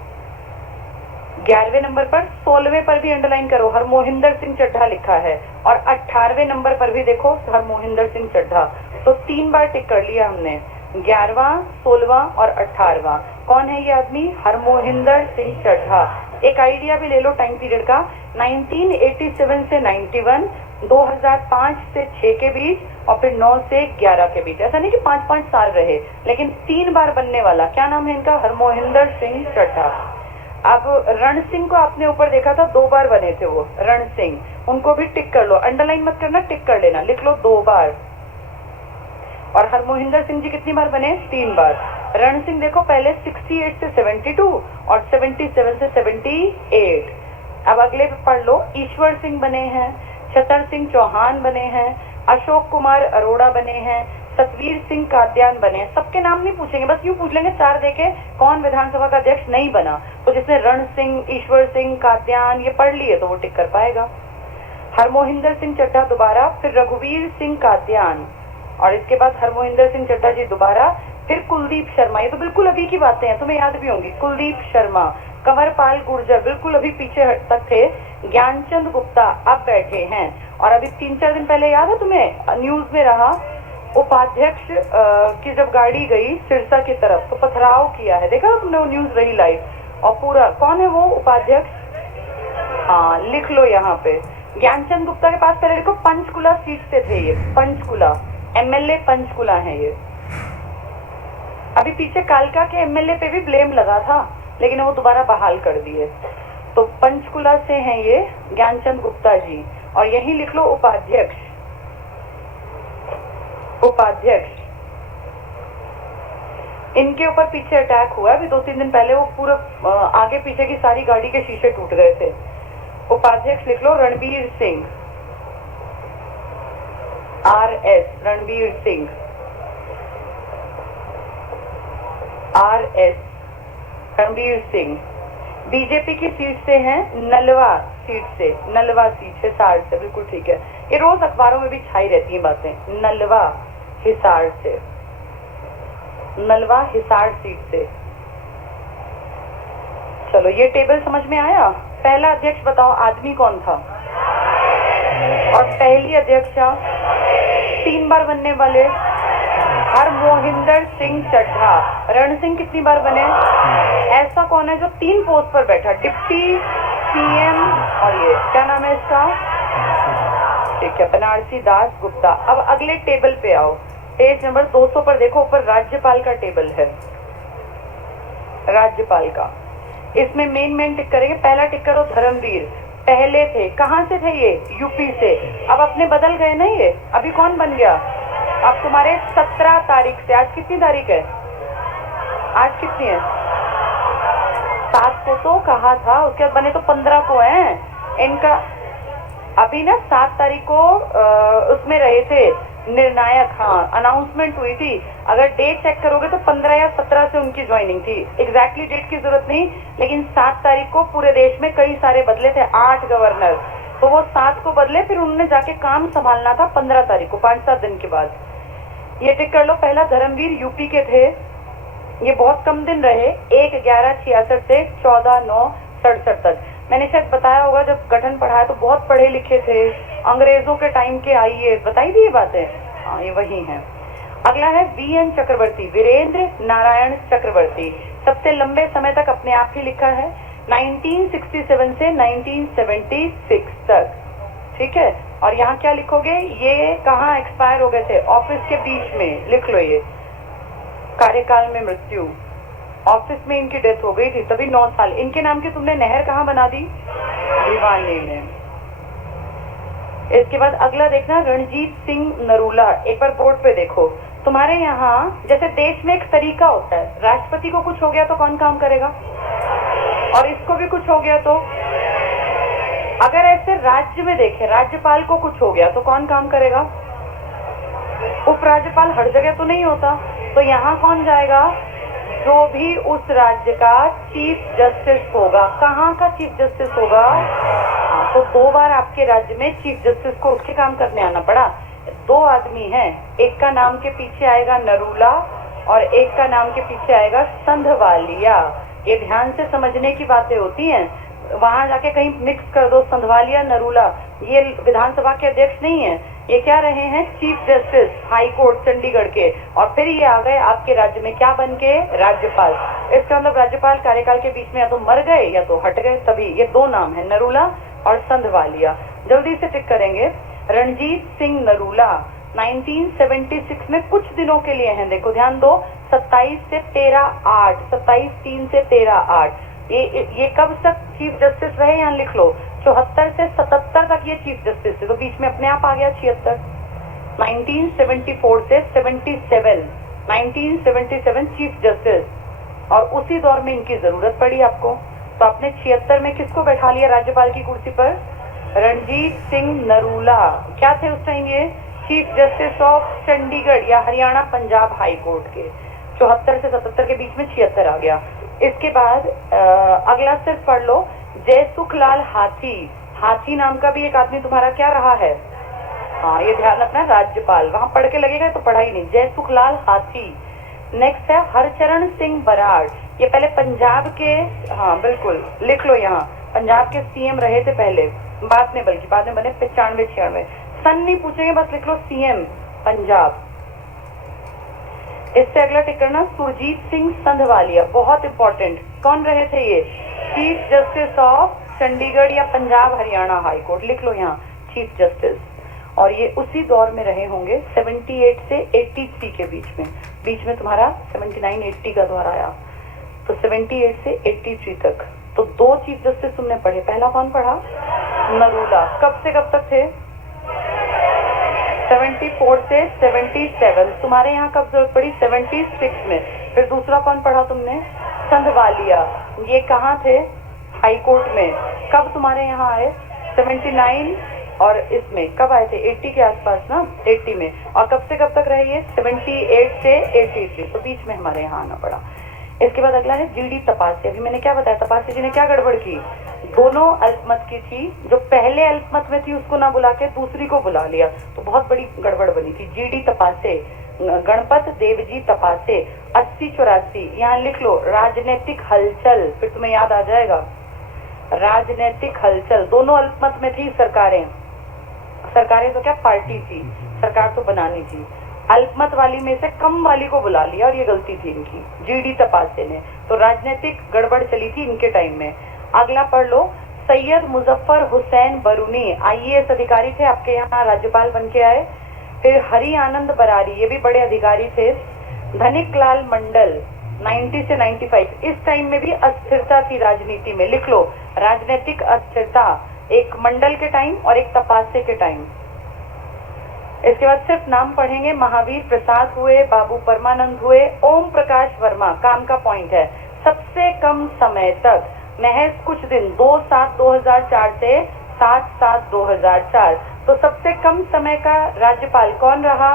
11वें नंबर पर, 16वें पर भी अंडरलाइन करो, हरमोहिंदर सिंह चड्ढा लिखा है, और 18वें नंबर पर भी देखो हरमोहिंदर सिंह चड्ढा। तो 3 बार टिक कर लिया हमने, 11वां, 16वां और 18वां। कौन है ये आदमी, हरमोहिंदर सिंह चड्ढा। एक आइडिया भी ले लो टाइम पीरियड का, 1987 से 91, 2005 से 6 के बीच और फिर 9 से 11 के बीच। ऐसा नहीं कि 5-5 साल रहे, लेकिन 3 बार बनने वाला। क्या नाम है इनका, हरमोहिंदर सिंह चड्ढा। अब रण सिंह को आपने ऊपर देखा था, 2 बार बने थे वो, रण सिंह, उनको भी टिक कर लो, अंडरलाइन मत करना, टिक कर लेना, लिख लो 2 बार। और हरमोहिंदर सिंह जी कितनी बार बने, 3 बार। रण सिंह देखो पहले 68 से 72 और 77 से 78। अब अगले पे पढ़ लो, ईश्वर सिंह बने हैं, छतर सिंह चौहान बने हैं, अशोक कुमार अरोड़ा बने हैं, सतवीर सिंह काद्यान बने। सबके नाम नहीं पूछेंगे, बस यूं पूछ लेंगे 4 देके कौन विधानसभा का अध्यक्ष नहीं बना, तो जिसने रण सिंह, ईश्वर सिंह, काद्यान ये पढ़ लिए तो वो टिक कर पाएगा। हरमोहिंदर सिंह चड्ढा दोबारा, फिर रघुवीर सिंह काद्यान, और इसके बाद हरमोहिंदर सिंह चड्ढा जी दोबारा, फिर कुलदीप शर्मा। ये तो बिल्कुल अभी की बातें हैं, तुम्हें याद भी होंगी। कुलदीप शर्मा, कंवरपाल गुर्जर बिल्कुल अभी पीछे तक थे, ज्ञानचंद गुप्ता अब बैठे हैं। और अभी 3-4 दिन पहले याद है तुम्हें, न्यूज में रहा, उपाध्यक्ष की जब गाड़ी गई सिरसा की तरफ तो पथराव किया है, देखा तुमने वो न्यूज रही लाइव। और पूरा कौन है वो उपाध्यक्ष, हाँ लिख लो यहाँ पे, ज्ञानचंद गुप्ता के पास पहले लिखो पंचकुला सीट से थे ये, पंचकुला एमएलए, पंचकुला है ये। अभी पीछे कालका के एमएलए पे भी ब्लेम लगा था, लेकिन वो दोबारा बहाल कर दिए। तो पंचकुला से हैं ये ज्ञानचंद गुप्ता जी। और यही लिख लो उपाध्यक्ष, उपाध्यक्ष। इनके ऊपर पीछे अटैक हुआ अभी 2-3 दिन पहले, वो पूरा आगे पीछे की सारी गाड़ी के शीशे टूट गए थे। उपाध्यक्ष लिख लो Ranbir Singh, RS, Ranbir Singh, RS, Ranbir Singh. BJP की सीट से हैं, नलवा सीट से, नलवा सीट हिसार से, बिल्कुल ठीक है, ये रोज अखबारों में भी छाई रहती हैं बातें, नलवा हिसार से, नलवा हिसार सीट से। चलो ये टेबल समझ में आया। पहला अध्यक्ष बताओ आदमी कौन था, और पहली अध्यक्षा 3 बार बनने वाले हरमोहिंदर सिंह चड्ढा। रण सिंह कितनी बार बने, ऐसा कौन है जो 3 पोस्ट पर बैठा, डिप्टी सीएम, और ये क्या नाम है इसका, ठीक है, बनारसी दास गुप्ता। अब अगले टेबल पे आओ, पेज नंबर 200 पर देखो, ऊपर राज्यपाल का टेबल है, राज्यपाल का। इसमें मेन टिक करेंगे। पहला टिक करो धर्मवीर, पहले थे, कहाँ से थे ये, यूपी से, अब अपने बदल गए ना ये, अभी कौन बन गया, अब तुम्हारे 17 तारीख से, आज कितनी तारीख है, आज कितनी है, 7 को तो कहा था, उसके बाद बने तो 15 को हैं इनका। अभी ना 7 तारीख को उसमें रहे थे, निर्णायक, हाँ, अनाउंसमेंट हुई थी। अगर डेट चेक करोगे तो 15 या 17 से उनकी ज्वाइनिंग थी। एग्जैक्टली डेट की जरूरत नहीं, लेकिन 7 तारीख को पूरे देश में कई सारे बदले थे, 8 गवर्नर, तो वो 7 को बदले, फिर उन्होंने जाके काम संभालना था 15 तारीख को, 5-7 दिन के बाद। ये टिक कर लो। पहला धर्मवीर यूपी के थे, ये बहुत कम दिन रहे, 1/11/66 से 14/9/67 तक। मैंने शायद बताया होगा, जब गठन पढ़ाया तो बहुत पढ़े लिखे थे, अंग्रेजों के टाइम के आईएएस, बताई थी ये बातें। हाँ, ये वही हैं। अगला है वीएन चक्रवर्ती, वीरेंद्र नारायण चक्रवर्ती, सबसे लंबे समय तक अपने आप ही लिखा है, 1967 से 1976 तक। ठीक है, और यहाँ क्या लिखोगे, ये कहाँ एक्सपायर हो गए थे, ऑफिस के बीच में, लिख लो ये, कार्यकाल में मृत्यु, ऑफिस में इनकी डेथ हो गई थी, तभी 9 साल। इनके नाम की तुमने नहर कहाँ बना दी, भिवानी में। इसके बाद अगला देखना, रणजीत सिंह नरूला। एक बार बोर्ड पे देखो, तुम्हारे यहाँ जैसे देश में एक तरीका होता है, राष्ट्रपति को कुछ हो गया तो कौन काम करेगा, और इसको भी कुछ हो गया तो, अगर ऐसे राज्य में देखें, राज्यपाल को कुछ हो गया तो कौन काम करेगा, उपराज्यपाल हर जगह तो नहीं होता, तो यहाँ कौन जाएगा, जो भी उस राज्य का चीफ जस्टिस होगा। कहाँ का चीफ जस्टिस होगा, तो 2 बार आपके राज्य में चीफ जस्टिस को उसके काम करने आना पड़ा। 2 आदमी हैं, एक का नाम के पीछे आएगा नरूला और एक का नाम के पीछे आएगा संधवालिया। ये ध्यान से समझने की बातें होती हैं, वहां जाके कहीं मिक्स कर दो संधवालिया नरूला, ये विधानसभा के अध्यक्ष नहीं है, ये क्या रहे हैं, chief justice high court Chandigarh के, और फिर ये आ गए आपके राज्य में क्या बन के, राज्यपाल। इसका मतलब राज्यपाल कार्यकाल के बीच में या तो मर गए या तो हट गए, तभी ये 2 नाम है, नरूला और संधवालिया। जल्दी से टिक करेंगे। रणजीत सिंह नरूला 1976 में कुछ दिनों के लिए हैं, देखो ध्यान दो, 27 से 13/8, 27/3 से 13/8, ये कब तक चीफ जस्टिस रहे, यहाँ लिख लो, 74 से 77 तक ये चीफ जस्टिस थे, तो बीच में अपने आप आ गया 76। 1974 से 77, 1977 चीफ जस्टिस, और उसी दौर में इनकी जरूरत पड़ी आपको, तो आपने 76 में किसको बैठा लिया राज्यपाल की कुर्सी पर, रणजीत सिंह नरूला। क्या थे उस टाइम ये, चीफ जस्टिस ऑफ चंडीगढ़ या हरियाणा पंजाब हाई कोर्ट के। 74 से 77 के बीच में 76 आ गया। इसके बाद अगला सिर्फ पढ़ लो, जयसुखलाल हाथी। हाथी नाम का भी एक आदमी तुम्हारा क्या रहा है, हाँ ये ध्यान रखना, राज्यपाल, वहां पढ़ के लगेगा तो पढ़ा ही नहीं, जयसुखलाल हाथी। नेक्स्ट है हरचरण सिंह बराड़, ये पहले पंजाब के, हाँ बिल्कुल लिख लो यहाँ, पंजाब के सीएम रहे थे पहले, बाद में बल्कि बाद में बने 95-96, सन नहीं पूछेंगे, बस लिख लो सीएम पंजाब। इससे अगला टिक करना, सुरजीत सिंह संधवालिया, बहुत इंपॉर्टेंट, कौन रहे थे ये, चीफ जस्टिस ऑफ चंडीगढ़ या पंजाब हरियाणा हाई कोर्ट, लिख लो यहाँ चीफ जस्टिस, और ये उसी दौर में रहे होंगे 78 से 83 के बीच में तुम्हारा 79-80 का दौर आया, तो 78 से 83 तक, तो 2 चीफ जस्टिस तुमने पढ़े। पहला कौन पढ़ा, नरूला, कब से कब तक थे, 74 से 77, तुम्हारे यहाँ कब जरूरत पड़ी, 76 में। फिर दूसरा कौन पढ़ा तुमने, संधवालिया, ये कहाँ थे, हाई कोर्ट में, कब तुम्हारे यहाँ आए, 79, और इसमें कब आए थे, 80 के आसपास ना, 80 में, और कब से कब तक रहे ये, 78 से 83, तो बीच में हमारे यहाँ आना पड़ा। इसके बाद अगला है जीडी तपासे। अभी मैंने क्या बताया, तपासे जी ने क्या गड़बड़ की, दोनों अल्पमत की थी, जो पहले अल्पमत में थी उसको ना बुला के दूसरी को बुला लिया, तो बहुत बड़ी गड़बड़ बनी थी। जीडी तपासे, गणपत देवजी तपासे, 80-84, यहाँ लिख लो, राजनीतिक हलचल, फिर तुम्हें याद आ जाएगा, राजनीतिक हलचल, दोनों अल्पमत में थी सरकारें तो क्या पार्टी थी, सरकार तो बनानी थी, अल्पमत वाली में से कम वाली को बुला लिया, और ये गलती थी इनकी, जीडी तपासे ने, तो राजनीतिक गड़बड़ चली थी इनके टाइम में। अगला पढ़ लो, सैयद मुजफ्फर हुसैन बरूनी, आईएएस अधिकारी थे, आपके यहाँ राज्यपाल बन के आए। फिर हरि आनंद बरारी, ये भी बड़े अधिकारी थे। धनिक लाल मंडल 90 से 95, इस टाइम में भी अस्थिरता थी राजनीति में, लिख लो, राजनीतिक अस्थिरता, एक मंडल के टाइम और एक तपासे के टाइम। इसके बाद सिर्फ नाम पढ़ेंगे, महावीर प्रसाद हुए, बाबू परमानंद हुए, ओम प्रकाश वर्मा, काम का पॉइंट है, सबसे कम समय तक, महज कुछ दिन, 2/7/2004 से 7/7/2004। तो सबसे कम समय का राज्यपाल कौन रहा?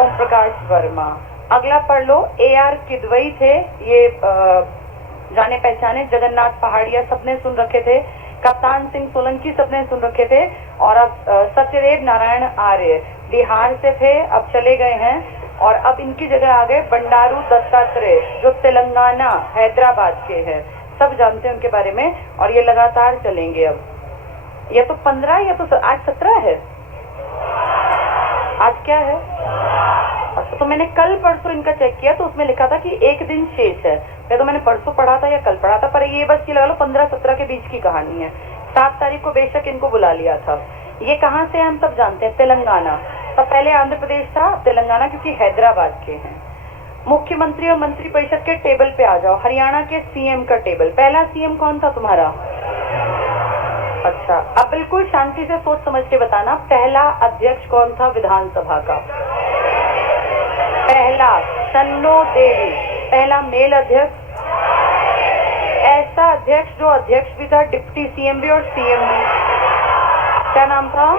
ओम प्रकाश वर्मा। अगला पढ़ लो, AR किदवई थे, ये जाने पहचाने, जगन्नाथ पहाड़िया सबने सुन रखे थे, कप्तान सिंह सोलंकी सबने सुन रखे थे। और अब सत्यदेव नारायण आर्य बिहार से थे, अब चले गए हैं, और अब इनकी जगह आ गए बंडारू दत्तात्रेय, जो तेलंगाना हैदराबाद के हैं। सब जानते हैं उनके बारे में, और ये लगातार चलेंगे। अब ये तो 15, या तो आज 17 है, आज क्या है? अच्छा, तो मैंने कल परसों इनका चेक किया तो उसमें लिखा था कि एक दिन शेष है, या तो मैंने परसों पढ़ा था या कल पढ़ा था, पर ये बस ये लगा लो 15-17 के बीच की कहानी है। 7 तारीख को बेशक इनको बुला लिया था। ये कहाँ से हम सब जानते हैं, तेलंगाना। तो पहले आंध्र प्रदेश था, तेलंगाना क्योंकि हैदराबाद के हैं। मुख्यमंत्री और मंत्रिपरिषद के टेबल पे आ जाओ। हरियाणा के CM का टेबल, पहला CM कौन था तुम्हारा? अच्छा, अब बिल्कुल शांति से सोच समझ के बताना, पहला अध्यक्ष कौन था विधानसभा का? पहला सन्नो देवी, पहला मेल अध्यक्ष। ऐसा अध्यक्ष जो अध्यक्ष भी था, डिप्टी CM भी और CM भी, क्या नाम था?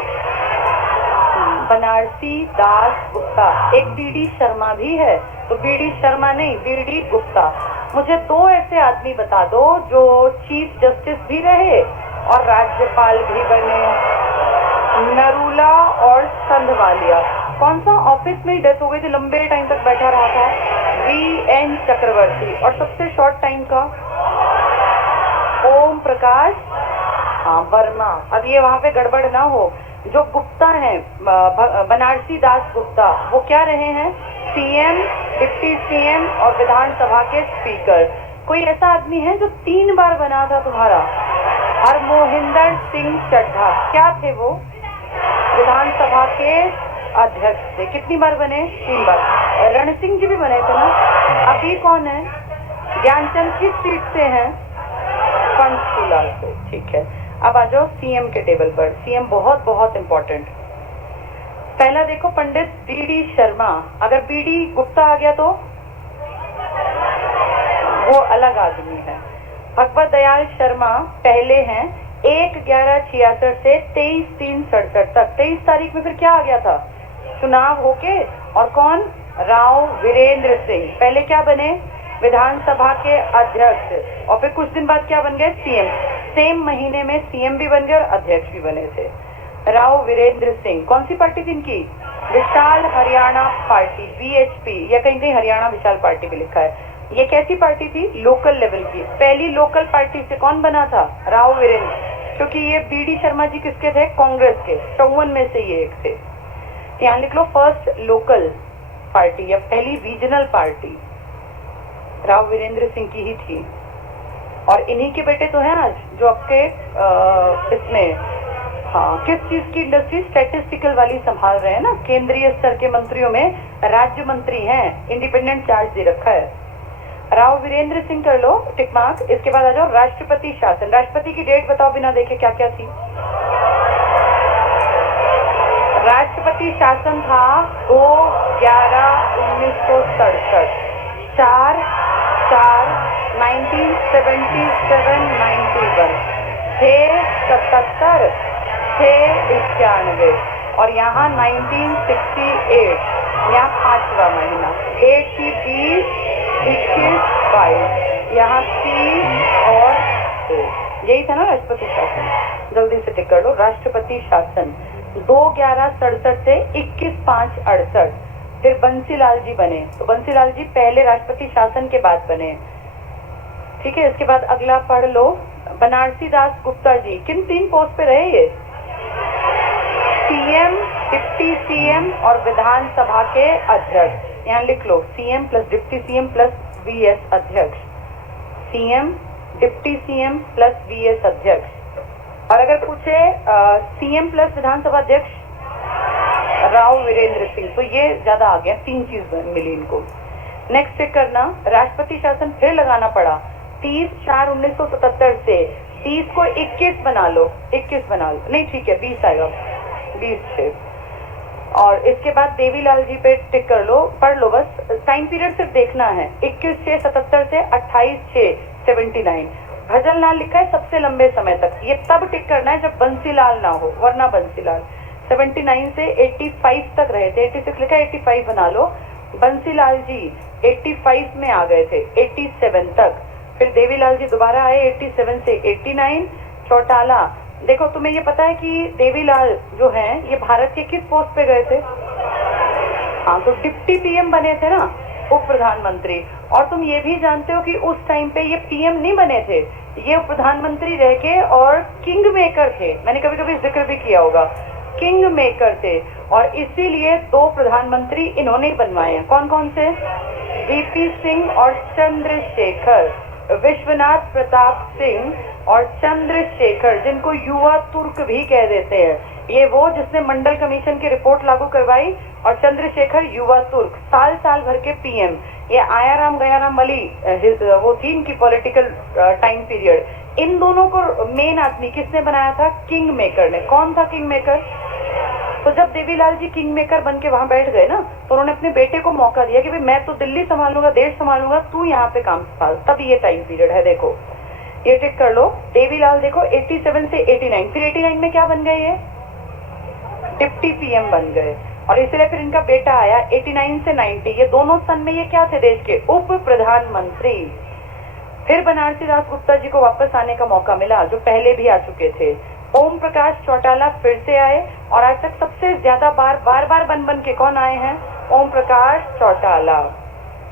बनारसी दास गुप्ता। एक BD शर्मा भी है, तो BD शर्मा नहीं, BD गुप्ता। मुझे 2 ऐसे आदमी बता दो जो चीफ जस्टिस भी रहे और राज्यपाल भी बने, नरूला और संधवालिया। कौन सा ऑफिस में डेथ हो गई थी, लंबे टाइम तक बैठा रहा था? VN चक्रवर्ती। और सबसे शॉर्ट टाइम का ओम प्रकाश वर्मा। अब ये वहां पे गड़बड़ ना हो, जो गुप्ता हैं, बनारसी दास गुप्ता, वो क्या रहे हैं? CM, डिप्टी CM और विधानसभा के स्पीकर। कोई ऐसा आदमी है जो 3 बार बना था तुम्हारा? हरमोहिंदर सिंह चड्ढा, क्या थे वो? विधानसभा के अध्यक्ष थे। कितनी बार बने? 3 बार। रण सिंह जी भी बने थे ना। अभी कौन है? ज्ञानचंद किस सीट से हैं? पंचकूला से। ठीक है, अब आ जाओ CM के टेबल पर। CM बहुत बहुत इंपॉर्टेंट। पहला देखो, पंडित BD शर्मा। अगर BD गुप्ता आ गया तो वो अलग आदमी है। भगवत दयाल शर्मा पहले हैं, 1/11/66 से 23/3/67 तक। 23 तारीख में फिर क्या आ गया था? चुनाव होके, और कौन? राव वीरेंद्र सिंह। पहले क्या बने? विधानसभा के अध्यक्ष, और फिर कुछ दिन बाद क्या बन गए? CM। सेम महीने में CM भी बन गए और अध्यक्ष भी बने थे। राव वीरेंद्र सिंह। कौन सी पार्टी थी इनकी? विशाल हरियाणा पार्टी, VHP, या कहीं कहीं हरियाणा विशाल पार्टी भी लिखा है। ये कैसी पार्टी थी? लोकल लेवल की। पहली लोकल पार्टी से कौन बना था? राव वीरेंद्र। क्योंकि ये BD शर्मा जी किसके थे? कांग्रेस के। 54 में से ये एक थे। यहाँ लिख लो, फर्स्ट लोकल पार्टी या पहली रीजनल पार्टी राव वीरेंद्र सिंह की ही थी। और इन्हीं के बेटे तो हैं आज जो आपके इसमें, हाँ, किस चीज की इंडस्ट्री? स्टैटिस्टिकल वाली संभाल रहे हैं ना। केंद्रीय स्तर के मंत्रियों में राज्य मंत्री हैं, इंडिपेंडेंट चार्ज दे रखा है। राव वीरेंद्र सिंह कर लो टिक मार्क। इसके बाद आ जाओ राष्ट्रपति शासन। राष्ट्रपति की डेट बताओ बिना देखे, क्या क्या थी? राष्ट्रपति शासन था 2/11/1967, 4/4/1977-91, 6/77, 6/91, और यहाँ 1968, यहाँ 5वां महीना। 8 की 20, 21, 22, यहाँ 30 और 1। यही था ना राष्ट्रपति शासन। जल्दी से टिक कर लो, राष्ट्रपति शासन 2/11/67 से 21/5/68। फिर बंसीलाल जी बने, तो बंसीलाल जी पहले राष्ट्रपति शासन के बाद बने। ठीक है, इसके बाद अगला पढ़ लो, बनारसी दास गुप्ता जी। किन 3 पोस्ट पे रहे ये? CM, डिप्टी CM और विधानसभा के अध्यक्ष। यहाँ लिख लो, CM plus deputy CM plus VS अध्यक्ष। CM, deputy CM plus VS अध्यक्ष। और अगर पूछे CM प्लस विधानसभा अध्यक्ष राव वीरेंद्र सिंह, तो ये ज्यादा आ गया, 3 चीज मिली इनको। नेक्स्ट चेक करना, राष्ट्रपति शासन फिर लगाना पड़ा 30/4/1977 से। 30 को 21 बना लो, 21 बना लो, नहीं ठीक है 20 आएगा, 20 से। और इसके बाद देवीलाल जी पे टिक कर लो, पढ़ लो बस, टाइम पीरियड सिर्फ देखना है। 21/6/77 से 28/6/79। भजन लाल लिखा है सबसे लंबे समय तक। ये तब टिक करना है जब बंसीलाल ना हो, वरना बंसीलाल 79 से 85 तक रहे थे। 86 लिखा है, 85 बना लो। बंसीलाल जी 85 में आ गए थे, 87 तक। फिर देवीलाल जी दोबारा आए 87 से 89। चौटाला, देखो तुम्हें ये पता है कि देवीलाल जो हैं ये भारत के किस पोस्ट पे गए थे? हाँ, तो डिप्टी पीएम बने थे ना, उप प्रधानमंत्री। और तुम ये भी जानते हो कि उस टाइम पे ये पीएम नहीं बने थे, ये उप प्रधानमंत्री रह के और किंग मेकर थे। मैंने कभी कभी जिक्र भी किया होगा, किंग मेकर थे। और इसीलिए 2 प्रधानमंत्री इन्होंने बनवाए हैं। कौन कौन से? वीपी सिंह और चंद्रशेखर, विश्वनाथ प्रताप सिंह और चंद्रशेखर, जिनको युवा तुर्क भी कह देते हैं। ये वो जिसने मंडल कमीशन की रिपोर्ट लागू करवाई, और चंद्रशेखर युवा तुर्क, साल साल भर के पीएम। ये आयाराम गयाराम अली वो थी इनकी पॉलिटिकल टाइम पीरियड। इन दोनों को मेन आदमी किसने बनाया था? किंग मेकर ने। कौन था किंग मेकर? तो जब देवीलाल जी किंग मेकर बन के वहां बैठ गए ना, तो उन्होंने अपने बेटे को मौका दिया कि भाई मैं तो दिल्ली संभालूंगा, देश संभालूंगा, तू यहाँ पे काम संभाल। तब ये टाइम पीरियड है, देखो ये टिक कर लो। देवीलाल देखो 87 से 89, फिर 89 में क्या बन गए? ये डिप्टी पीएम बन गए। और इसलिए फिर इनका बेटा आया 89 से 90। ये दोनों सन में ये क्या थे? देश के उप प्रधानमंत्री। फिर बनारसी दास गुप्ता जी को वापस आने का मौका मिला, जो पहले भी आ चुके थे। ओम प्रकाश चौटाला फिर से आए, और आज तक सबसे ज्यादा बार बन के कौन आए हैं? ओम प्रकाश चौटाला।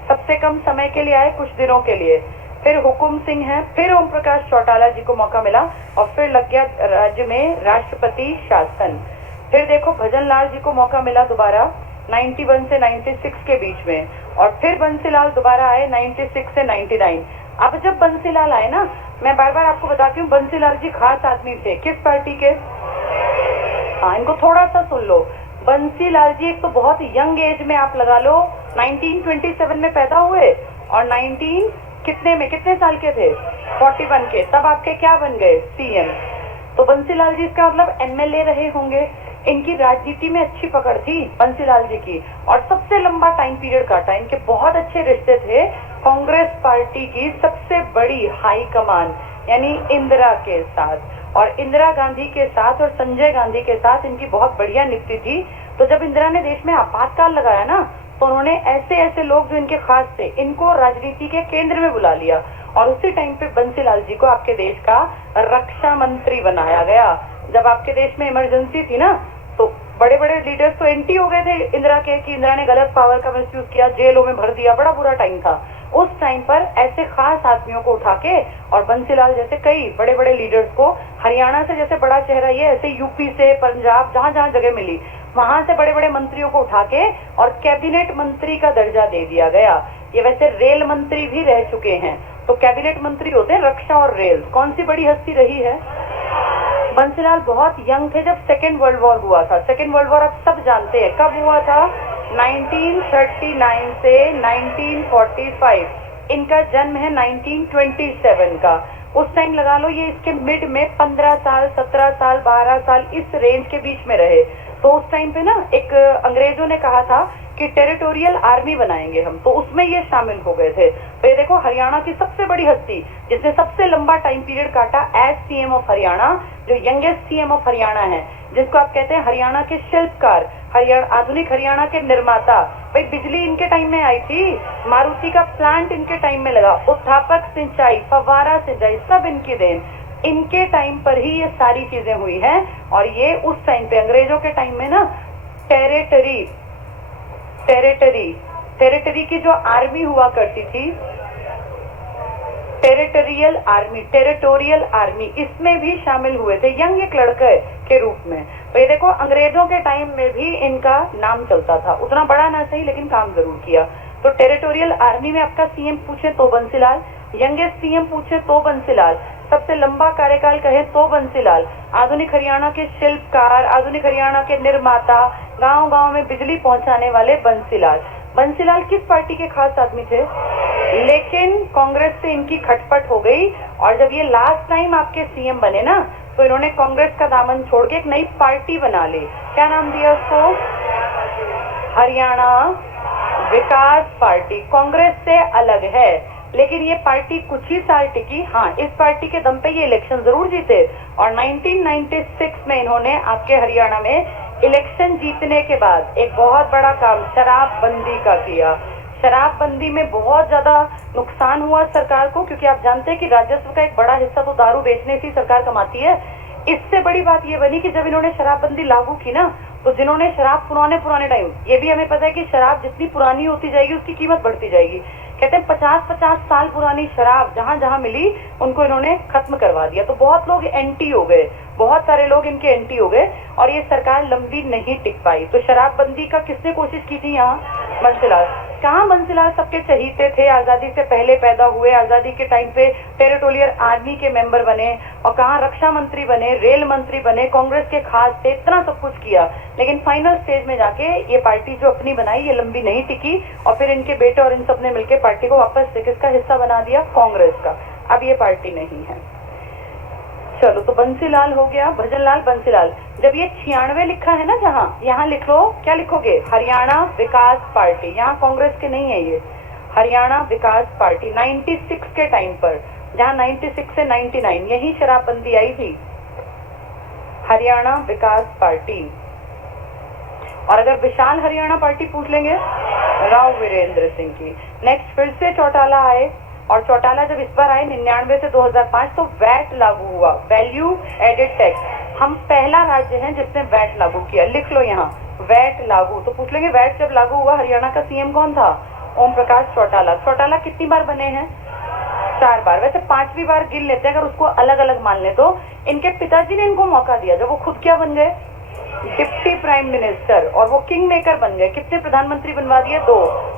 सबसे कम समय के लिए आए, कुछ दिनों के लिए। फिर हुकुम सिंह हैं, फिर ओम प्रकाश चौटाला जी को मौका मिला, और फिर लग गया राज्य में राष्ट्रपति शासन। फिर देखो भजन लाल जी को मौका मिला दोबारा 91 से 96 के बीच में, और फिर बंसीलाल दोबारा आए 96 से 99। अब जब बंसीलाल आए ना, मैं बार बार आपको बताती हूँ, बंसीलाल जी खास आदमी थे। किस पार्टी के? हाँ, इनको थोड़ा सा सुन लो। बंसीलाल जी एक तो बहुत यंग एज में, आप लगा लो 1927 में पैदा हुए, और 19 कितने साल के थे? 41 के। तब आपके क्या बन गए? सीएम। तो बंसीलाल जी इसका मतलब एमएलए रहे होंगे। इनकी राजनीति में अच्छी पकड़ थी बंसीलाल जी की, और सबसे लंबा टाइम पीरियड काटा। इनके बहुत अच्छे रिश्ते थे कांग्रेस पार्टी की सबसे बड़ी हाई कमान यानी इंदिरा के साथ, और इंदिरा गांधी के साथ और संजय गांधी के साथ इनकी बहुत बढ़िया निकटी थी। तो जब इंदिरा ने देश में आपातकाल लगाया ना, तो उन्होंने ऐसे ऐसे लोग जो इनके खास थे, इनको राजनीति के केंद्र में बुला लिया, और उसी टाइम पे बंसीलाल जी को आपके देश का रक्षा मंत्री बनाया गया। जब आपके देश में इमरजेंसी थी ना, तो बड़े बड़े लीडर्स तो एंटी हो गए थे इंदिरा के, कि इंदिरा ने गलत पावर का मिसयूज किया, जेलों में भर दिया, बड़ा बुरा टाइम था। उस टाइम पर ऐसे खास आदमियों को उठा के, और बंसीलाल जैसे कई बड़े बड़े लीडर्स को, हरियाणा से जैसे बड़ा चेहरा ये, ऐसे यूपी से, पंजाब, जहां जहां जगह मिली वहां से बड़े बड़े मंत्रियों को उठा के और कैबिनेट मंत्री का दर्जा दे दिया गया। ये वैसे रेल मंत्री भी रह चुके हैं, तो कैबिनेट मंत्री होते हैं रक्षा और रेल। कौन सी बड़ी हस्ती रही है? बंसीलाल बहुत यंग थे जब सेकेंड वर्ल्ड वॉर हुआ था। सेकेंड वर्ल्ड वॉर आप सब जानते हैं कब हुआ था? 1939 से 1945। इनका जन्म है 1927 का। उस टाइम लगा लो ये इसके मिड में 15 साल, 17 साल, 12 साल इस रेंज के बीच में रहे। तो उस टाइम पे ना एक अंग्रेजों ने कहा था कि टेरिटोरियल आर्मी बनाएंगे हम, तो उसमें ये शामिल हो गए थे। तो ये देखो हरियाणा की सबसे बड़ी हस्ती जिसने सबसे लंबा टाइम पीरियड काटा एज सीएम ऑफ हरियाणा, जो यंगेस्ट सीएम ऑफ हरियाणा है, जिसको आप कहते हैं हरियाणा के शिल्पकार, आधुनिक हरियाणा के निर्माता। भाई बिजली इनके टाइम में आई थी, मारुति का प्लांट इनके टाइम में लगा, उत्थापक सिंचाई, फव्वारा सिंचाई, सब इनकी देन। इनके टाइम पर ही ये सारी चीजें हुई हैं। और ये उस टाइम पे अंग्रेजों के टाइम में ना टेरिटरी की जो आर्मी हुआ करती थी, टेरिटोरियल आर्मी, इसमें भी शामिल हुए थे यंग एक लड़के के रूप में। तो ये देखो अंग्रेजों के टाइम में भी इनका नाम चलता था, उतना बड़ा ना सही लेकिन काम जरूर किया। तो टेरिटोरियल आर्मी में आपका सीएम पूछे तो बंसीलाल, यंगेस्ट सीएम पूछे तो बंसीलाल, सबसे लंबा कार्यकाल कहे तो बंसीलाल, आधुनिक हरियाणा के शिल्पकार, आधुनिक हरियाणा के निर्माता, गांव गांव में बिजली पहुंचाने वाले बंसीलाल। बंसीलाल किस पार्टी के खास आदमी थे? लेकिन कांग्रेस से इनकी खटपट हो गई, और जब ये लास्ट टाइम आपके सीएम बने ना, तो इन्होंने कांग्रेस का दामन छोड़ के एक नई पार्टी बना ली। क्या नाम दिया उसको? हरियाणा विकास पार्टी। कांग्रेस से अलग है, लेकिन ये पार्टी कुछ ही साल टिकी। हाँ, इस पार्टी के दम पे ये इलेक्शन जरूर जीते और 1996 में इन्होंने आपके हरियाणा में इलेक्शन जीतने के बाद एक बहुत बड़ा काम शराबबंदी का किया। शराबबंदी में बहुत ज्यादा नुकसान हुआ सरकार को, क्योंकि आप जानते हैं कि राजस्व का एक बड़ा हिस्सा तो दारू बेचने से ही सरकार कमाती है। इससे बड़ी बात ये बनी कि जब इन्होंने शराबबंदी लागू की ना, तो जिन्होंने शराब पुराने टाइम, ये भी हमें पता है कि शराब जितनी पुरानी होती जाएगी उसकी कीमत बढ़ती जाएगी। कहते हैं 50-50 साल पुरानी शराब जहां जहां मिली उनको इन्होंने खत्म करवा दिया। तो बहुत लोग एंटी हो गए, बहुत सारे लोग इनके एंटी हो गए और ये सरकार लंबी नहीं टिक पाई। तो शराबबंदी का किसने कोशिश की थी यहाँ? बंसीलाल। कहाँ बंसीलाल सबके चहीते थे, आजादी से पहले पैदा हुए, आजादी के टाइम पे टेरिटोरियल आर्मी के मेंबर बने और कहाँ रक्षा मंत्री बने, रेल मंत्री बने, कांग्रेस के खास थे, इतना सब कुछ किया। लेकिन फाइनल स्टेज में जाके ये पार्टी जो अपनी बनाई ये लंबी नहीं टिकी और फिर इनके बेटे और इन सब ने मिलकर पार्टी को वापस से किसका हिस्सा बना दिया? कांग्रेस का। अब ये पार्टी नहीं है। चलो, तो बंसीलाल हो गया, भजनलाल बंसीलाल। जब ये 96 लिखा है ना जहां, यहाँ लिख लो, क्या लिखोगे? हरियाणा विकास पार्टी। यहाँ कांग्रेस के नहीं है ये, हरियाणा विकास पार्टी। 96 के टाइम पर, जहां 96 से 99 यही शराबबंदी आई थी, हरियाणा विकास पार्टी। और अगर विशाल हरियाणा पार्टी पूछ लेंगे, राव वीरेंद्र सिंह की। नेक्स्ट फिर से चौटाला आए और चौटाला जब इस बार आए 99 से 2005, तो वैट लागू हुआ, वैल्यू एडेड टैक्स। हम पहला राज्य हैं जिसने वैट लागू किया। लिख लो यहाँ, वैट लागू। तो पूछ लेंगे वैट जब लागू हुआ हरियाणा का सीएम कौन था? ओम प्रकाश चौटाला। चौटाला कितनी बार बने हैं? 4 बार। वैसे 5वीं बार गिन लेते हैं अगर उसको अलग अलग मान ले तो। इनके पिताजी ने इनको मौका दिया जब वो खुद क्या बन गए? Deputy prime minister. और वो किंग मेकर बन गए। कितने प्रधानमंत्री बनवा दिए? 2,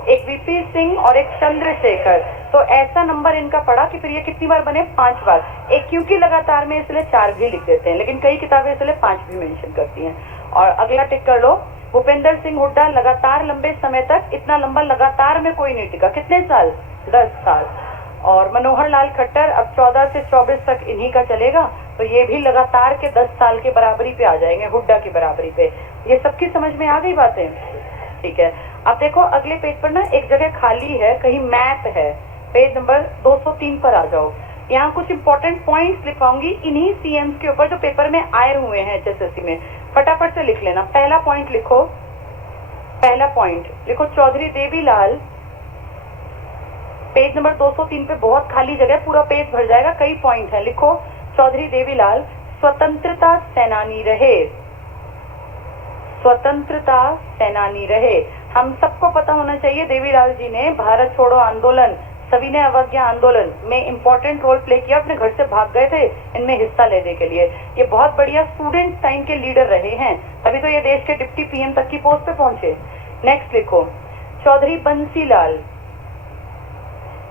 एक वीपी सिंह और एक चंद्रशेखर। तो ऐसा नंबर इनका पड़ा कि फिर ये कितनी बार बने? 5 बार। एक क्योंकि लगातार में इसलिए 4 भी लिख देते हैं, लेकिन कई किताबें इसलिए 5 भी मेंशन करती हैं। और अगला टिक कर लो, भूपेंद्र सिंह हुड्डा लगातार लंबे समय तक, इतना लंबा लगातार में कोई नहीं टिका। कितने साल? 10 साल। और मनोहर लाल खट्टर अब 14 से 24 तक इन्हीं का चलेगा, तो ये भी लगातार के 10 साल के बराबरी पे आ जाएंगे, हुड्डा की बराबरी पे। ये सबकी समझ में आ गई बातें? ठीक है। अब देखो अगले पेज पर ना एक जगह खाली है, कहीं मैप है, पेज नंबर 203 पर आ जाओ। यहाँ कुछ इंपॉर्टेंट पॉइंट्स लिखवाऊंगी इन्हीं सीएम्स के ऊपर जो पेपर में आए हुए हैं एचएसएससी में। फटाफट से लिख लेना। पहला पॉइंट लिखो, पहला पॉइंट लिखो, चौधरी देवीलाल। पेज नंबर 203 पे बहुत खाली जगह, पूरा पेज भर जाएगा, कई पॉइंट है। लिखो, चौधरी देवीलाल स्वतंत्रता सेनानी रहे, स्वतंत्रता सेनानी रहे। हम सबको पता होना चाहिए देवीलाल जी ने भारत छोड़ो आंदोलन, सविनय अवज्ञा आंदोलन में इंपॉर्टेंट रोल प्ले किया। अपने घर से भाग गए थे इनमें हिस्सा लेने के लिए। ये बहुत बढ़िया स्टूडेंट टाइम के लीडर रहे हैं, तभी तो ये देश के डिप्टी पीएम तक की पोस्ट पे पहुंचे। नेक्स्ट लिखो, चौधरी बंसीलाल।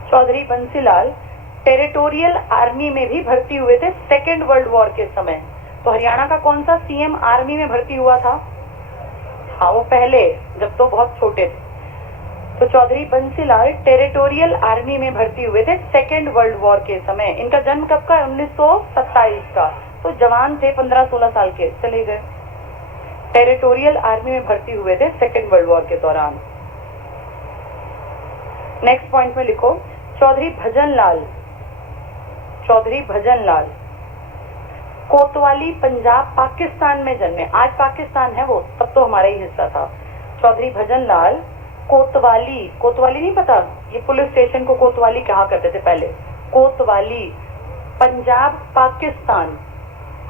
चौधरी बंसीलाल टेरिटोरियल आर्मी में भी भर्ती हुए थे सेकेंड वर्ल्ड वॉर के समय। तो हरियाणा का कौन सा सीएम आर्मी में भर्ती हुआ था? हाँ, वो पहले, जब तो बहुत छोटे थे। तो चौधरी बंसीलाल टेरिटोरियल आर्मी में भर्ती हुए थे सेकेंड वर्ल्ड वॉर के समय। इनका जन्म कब का है? 1927 का। तो जवान थे, 15-16 साल के, चले गए। टेरिटोरियल आर्मी में भर्ती हुए थे सेकेंड वर्ल्ड वॉर के दौरान। नेक्स्ट पॉइंट में लिखो, चौधरी भजनलाल। चौधरी भजनलाल कोतवाली पंजाब पाकिस्तान में जन्मे। आज पाकिस्तान है वो, तब तो हमारा ही हिस्सा था। चौधरी भजनलाल कोतवाली, कोतवाली नहीं पता? ये पुलिस स्टेशन को कोतवाली कहा करते थे पहले। कोतवाली पंजाब पाकिस्तान,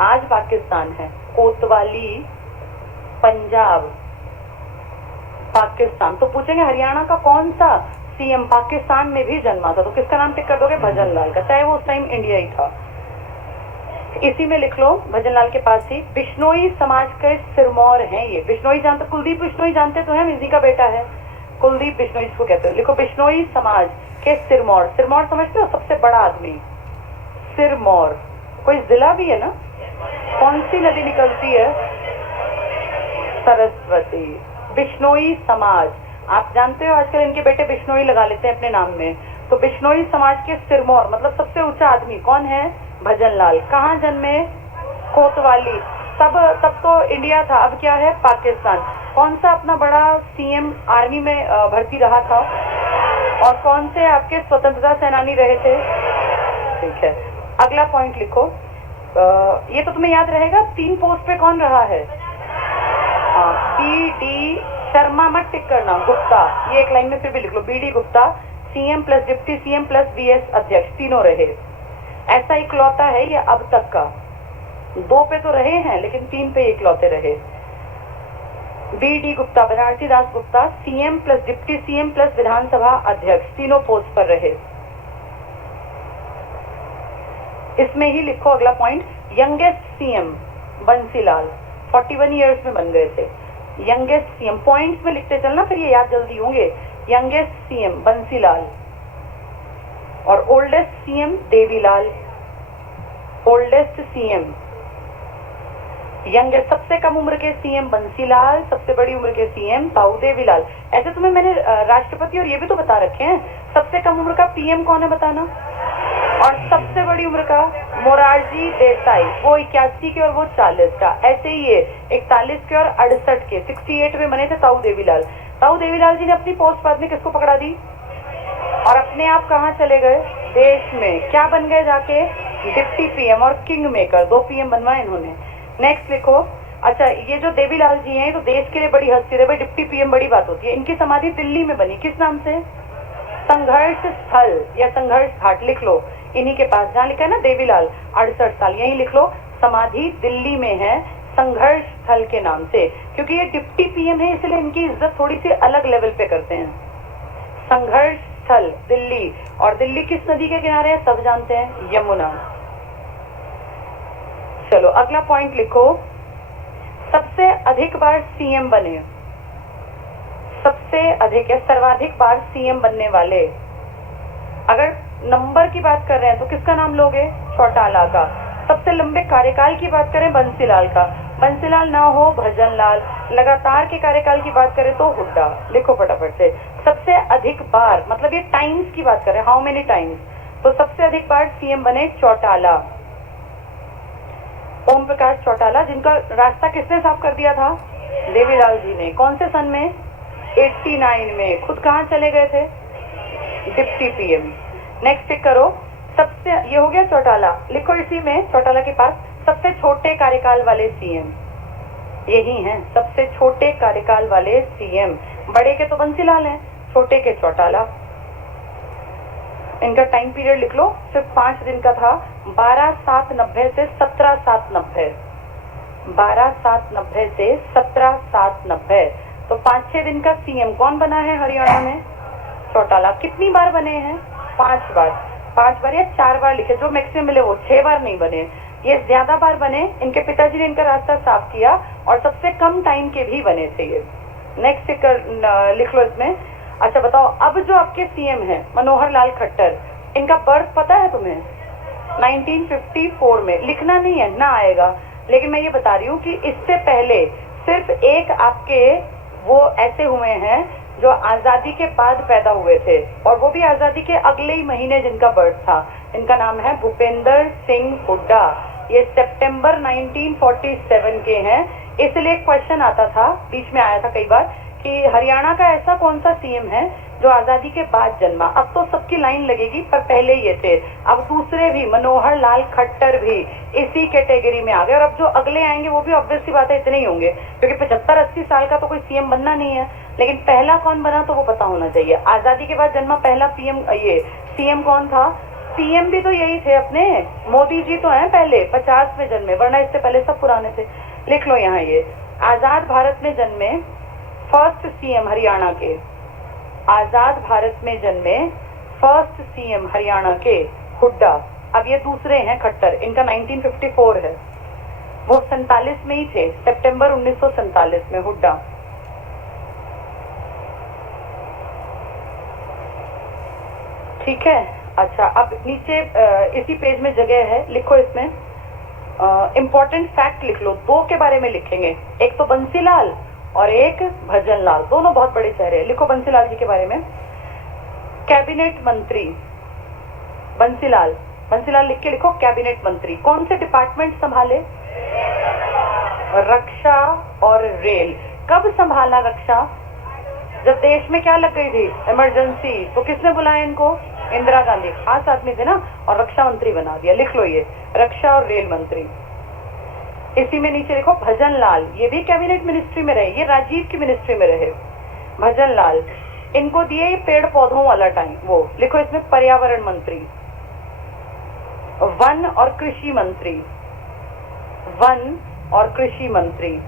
आज पाकिस्तान है। कोतवाली पंजाब पाकिस्तान। तो पूछेंगे हरियाणा का कौन सा सीएम पाकिस्तान में भी जन्मा था? तो किसका नाम टिक कर दोगे? भजनलाल का, चाहे वो उस टाइम इंडिया ही था। इसी में लिख लो, भजनलाल के पास ही बिश्नोई समाज के सिरमौर हैं ये। बिश्नोई जानते, कुलदीप बिश्नोई जानते तो हैं, इसी का बेटा है कुलदीप बिश्नोई, इसको कहते हैं। लिखो, बिश्नोई समाज के सिरमौर। सिरमौर समझते हो? सबसे बड़ा आदमी सिरमौर। कोई जिला भी है ना? कौन सी नदी निकलती है? सरस्वती। बिश्नोई समाज, आप जानते हो आजकल इनके बेटे बिश्नोई लगा लेते हैं अपने नाम में। तो बिश्नोई समाज के सिरमौर मतलब सबसे ऊंचा आदमी कौन है? भजनलाल। कहाँ जन्मे? कोतवाली। तब तो इंडिया था, अब क्या है? पाकिस्तान। कौन सा अपना बड़ा सीएम आर्मी में भर्ती रहा था? और कौन से आपके स्वतंत्रता सेनानी रहे थे? ठीक है, अगला पॉइंट लिखो। ये तो तुम्हें याद रहेगा, 3 पोस्ट पे कौन रहा है? बी डी शर्मा मत टिक करना, गुप्ता, ये एक लाइन में फिर भी लिख लो, B D Gupta CM plus deputy CM plus BS अध्यक्ष तीनों रहे। ऐसा इकलौता है ये अब तक का, 2 पे तो रहे हैं लेकिन 3 पे इकलौते रहे। B D Gupta, Banarasi Das Gupta CM plus deputy CM plus विधानसभा अध्यक्ष तीनों पोस्ट पर रहे। इसमें ही लिखो अगला point, youngest CM Bansilal 41 years में बन गए थे। यंगेस्ट सीएम पॉइंट्स में लिखते चलना, फिर ये याद जल्दी होंगे। यंगेस्ट सीएम बंसीलाल और oldest CM Devilal. Oldest CM youngest, सबसे कम उम्र के सीएम बंसीलाल, सबसे बड़ी उम्र के सीएम ताऊ देवीलाल। ऐसे तुम्हें मैंने राष्ट्रपति और ये भी तो बता रखे हैं। सबसे कम उम्र का पीएम कौन है बताना, और सबसे बड़ी उम्र का मोरारजी देसाई, वो 81 के और वो 40 का। ऐसे ही ये 41 के और 68 के, 68 में बने थे ताऊ देवीलाल। ताऊ देवीलाल जी ने अपनी पोस्ट बाद में किसको पकड़ा दी और अपने आप कहाँ चले गए? देश में क्या बन गए जाके? डिप्टी पीएम और किंग मेकर, 2 पीएम बनवाए इन्होंने। नेक्स्ट लिखो। अच्छा, ये जो देवीलाल जी हैं तो देश के लिए बड़ी हस्ती है भाई, डिप्टी पीएम बड़ी बात होती है। इनकी समाधि दिल्ली में बनी, किस नाम से? संघर्ष स्थल या संघर्ष घाट लिख लो, इन्हीं के पास, जहाँ लिखा है ना देवीलाल 68 साल, यही लिख लो। समाधि दिल्ली में है संघर्ष स्थल के नाम से, क्योंकि ये डिप्टी पीएम है इसलिए इनकी इज्जत थोड़ी सी अलग लेवल पे करते हैं। संघर्ष स्थल दिल्ली, और दिल्ली किस नदी के किनारे है सब जानते हैं, यमुना। चलो अगला पॉइंट लिखो, सबसे अधिक बार सीएम बने, सबसे अधिक या सर्वाधिक बार सीएम बनने वाले, अगर नंबर की बात कर रहे हैं तो किसका नाम लोगे? चौटाला का। सबसे लंबे कार्यकाल की बात करें बंसीलाल का, बंसीलाल ना हो भजनलाल। लगातार के कार्यकाल की बात करें तो हुड्डा। लिखो फटाफट से। सबसे अधिक बार मतलब ये टाइम्स की बात करें, हाउ मेनी टाइम्स, तो सबसे अधिक बार सीएम बने चौटाला, ओम प्रकाश चौटाला, जिनका रास्ता किसने साफ कर दिया था? देवीलाल जी ने। कौन से सन में? 89 में। खुद कहाँ चले गए थे? Deputy PM. नेक्स्ट टिक करो। सबसे, ये हो गया चौटाला, लिखो इसी में चौटाला के पास सबसे छोटे कार्यकाल वाले सीएम यही हैं, सबसे छोटे कार्यकाल वाले सीएम। बड़े के तो बंसीलाल हैं, छोटे के चौटाला। इनका टाइम पीरियड लिख लो, सिर्फ 5 दिन का था, 12/7/90 से 17/7/90, 12/7/90 से 17/7/90। तो 5-6 दिन का सीएम कौन बना है हरियाणा में? चौटाला। कितनी बार बने हैं? 5 बार। 5 बार या 4 बार लिखे, जो मैक्सिमम मिले वो, 6 बार नहीं बने, ये ज्यादा बार बने। इनके पिताजी ने इनका रास्ता साफ किया और सबसे कम टाइम के भी बने थे ये। नेक्स्ट लिख लो इसमें। अच्छा बताओ, अब जो आपके सीएम हैं मनोहर लाल खट्टर, इनका बर्थ पता है तुम्हें? 1954 में। लिखना नहीं है ना, आएगा, लेकिन मैं ये बता रही हूँ कि इससे पहले सिर्फ एक आपके वो ऐसे हुए हैं जो आजादी के बाद पैदा हुए थे, और वो भी आजादी के अगले ही महीने जिनका बर्थ था। इनका नाम है भूपेंद्र सिंह हुड्डा। ये सितंबर 1947 के हैं। इसलिए क्वेश्चन आता था, बीच में आया था कई बार, कि हरियाणा का ऐसा कौन सा सीएम है जो आजादी के बाद जन्मा। अब तो सबकी लाइन लगेगी, पर पहले ये थे। अब दूसरे भी, मनोहर लाल खट्टर भी इसी कैटेगरी में आ गए, और अब जो अगले आएंगे वो भी ऑब्वियसली बात है इतने ही होंगे, क्योंकि 75-80 साल का तो कोई सीएम बनना नहीं है। लेकिन पहला कौन बना तो वो पता होना चाहिए। आजादी के बाद जन्मा पहला पीएम, ये सीएम कौन था? पीएम भी तो यही थे अपने, मोदी जी तो हैं पहले, 50 में जन्मे, वरना इससे पहले सब पुराने थे। लिख लो यहाँ, ये आजाद भारत में जन्मे फर्स्ट सीएम हरियाणा के, आजाद भारत में जन्मे फर्स्ट सीएम हरियाणा के हुड्डा। अब ये दूसरे हैं खट्टर, इनका 1954 है, वो 47 में ही थे, सितंबर 1947 में हुड्डा। ठीक है। अच्छा, अब नीचे इसी पेज में जगह है, लिखो इसमें इंपॉर्टेंट फैक्ट लिख लो। 2 के बारे में लिखेंगे, एक तो बंसीलाल और एक भजनलाल, दोनों बहुत बड़े चेहरे हैं। लिखो बंसीलाल जी के बारे में। कैबिनेट मंत्री बंसीलाल, बंसीलाल लिख के लिखो कैबिनेट मंत्री। कौन से डिपार्टमेंट संभाले? रक्षा और रेल। कब संभाला रक्षा? जब देश में क्या लग गई थी, इमरजेंसी, तो किसने बुलाया इनको? इंदिरा गांधी। खास आदमी थे ना, और रक्षा मंत्री बना दिया। लिख लो ये, रक्षा और रेल मंत्री। इसी में नीचे देखो भजन लाल, ये भी कैबिनेट मिनिस्ट्री में रहे, ये राजीव की मिनिस्ट्री में रहे। भजन लाल, इनको दिए पेड़ पौधों वाला टाइम। वो लिखो इसमें पर्यावरण मंत्री, वन और कृषि मंत्री, वन और कृषि मंत्री।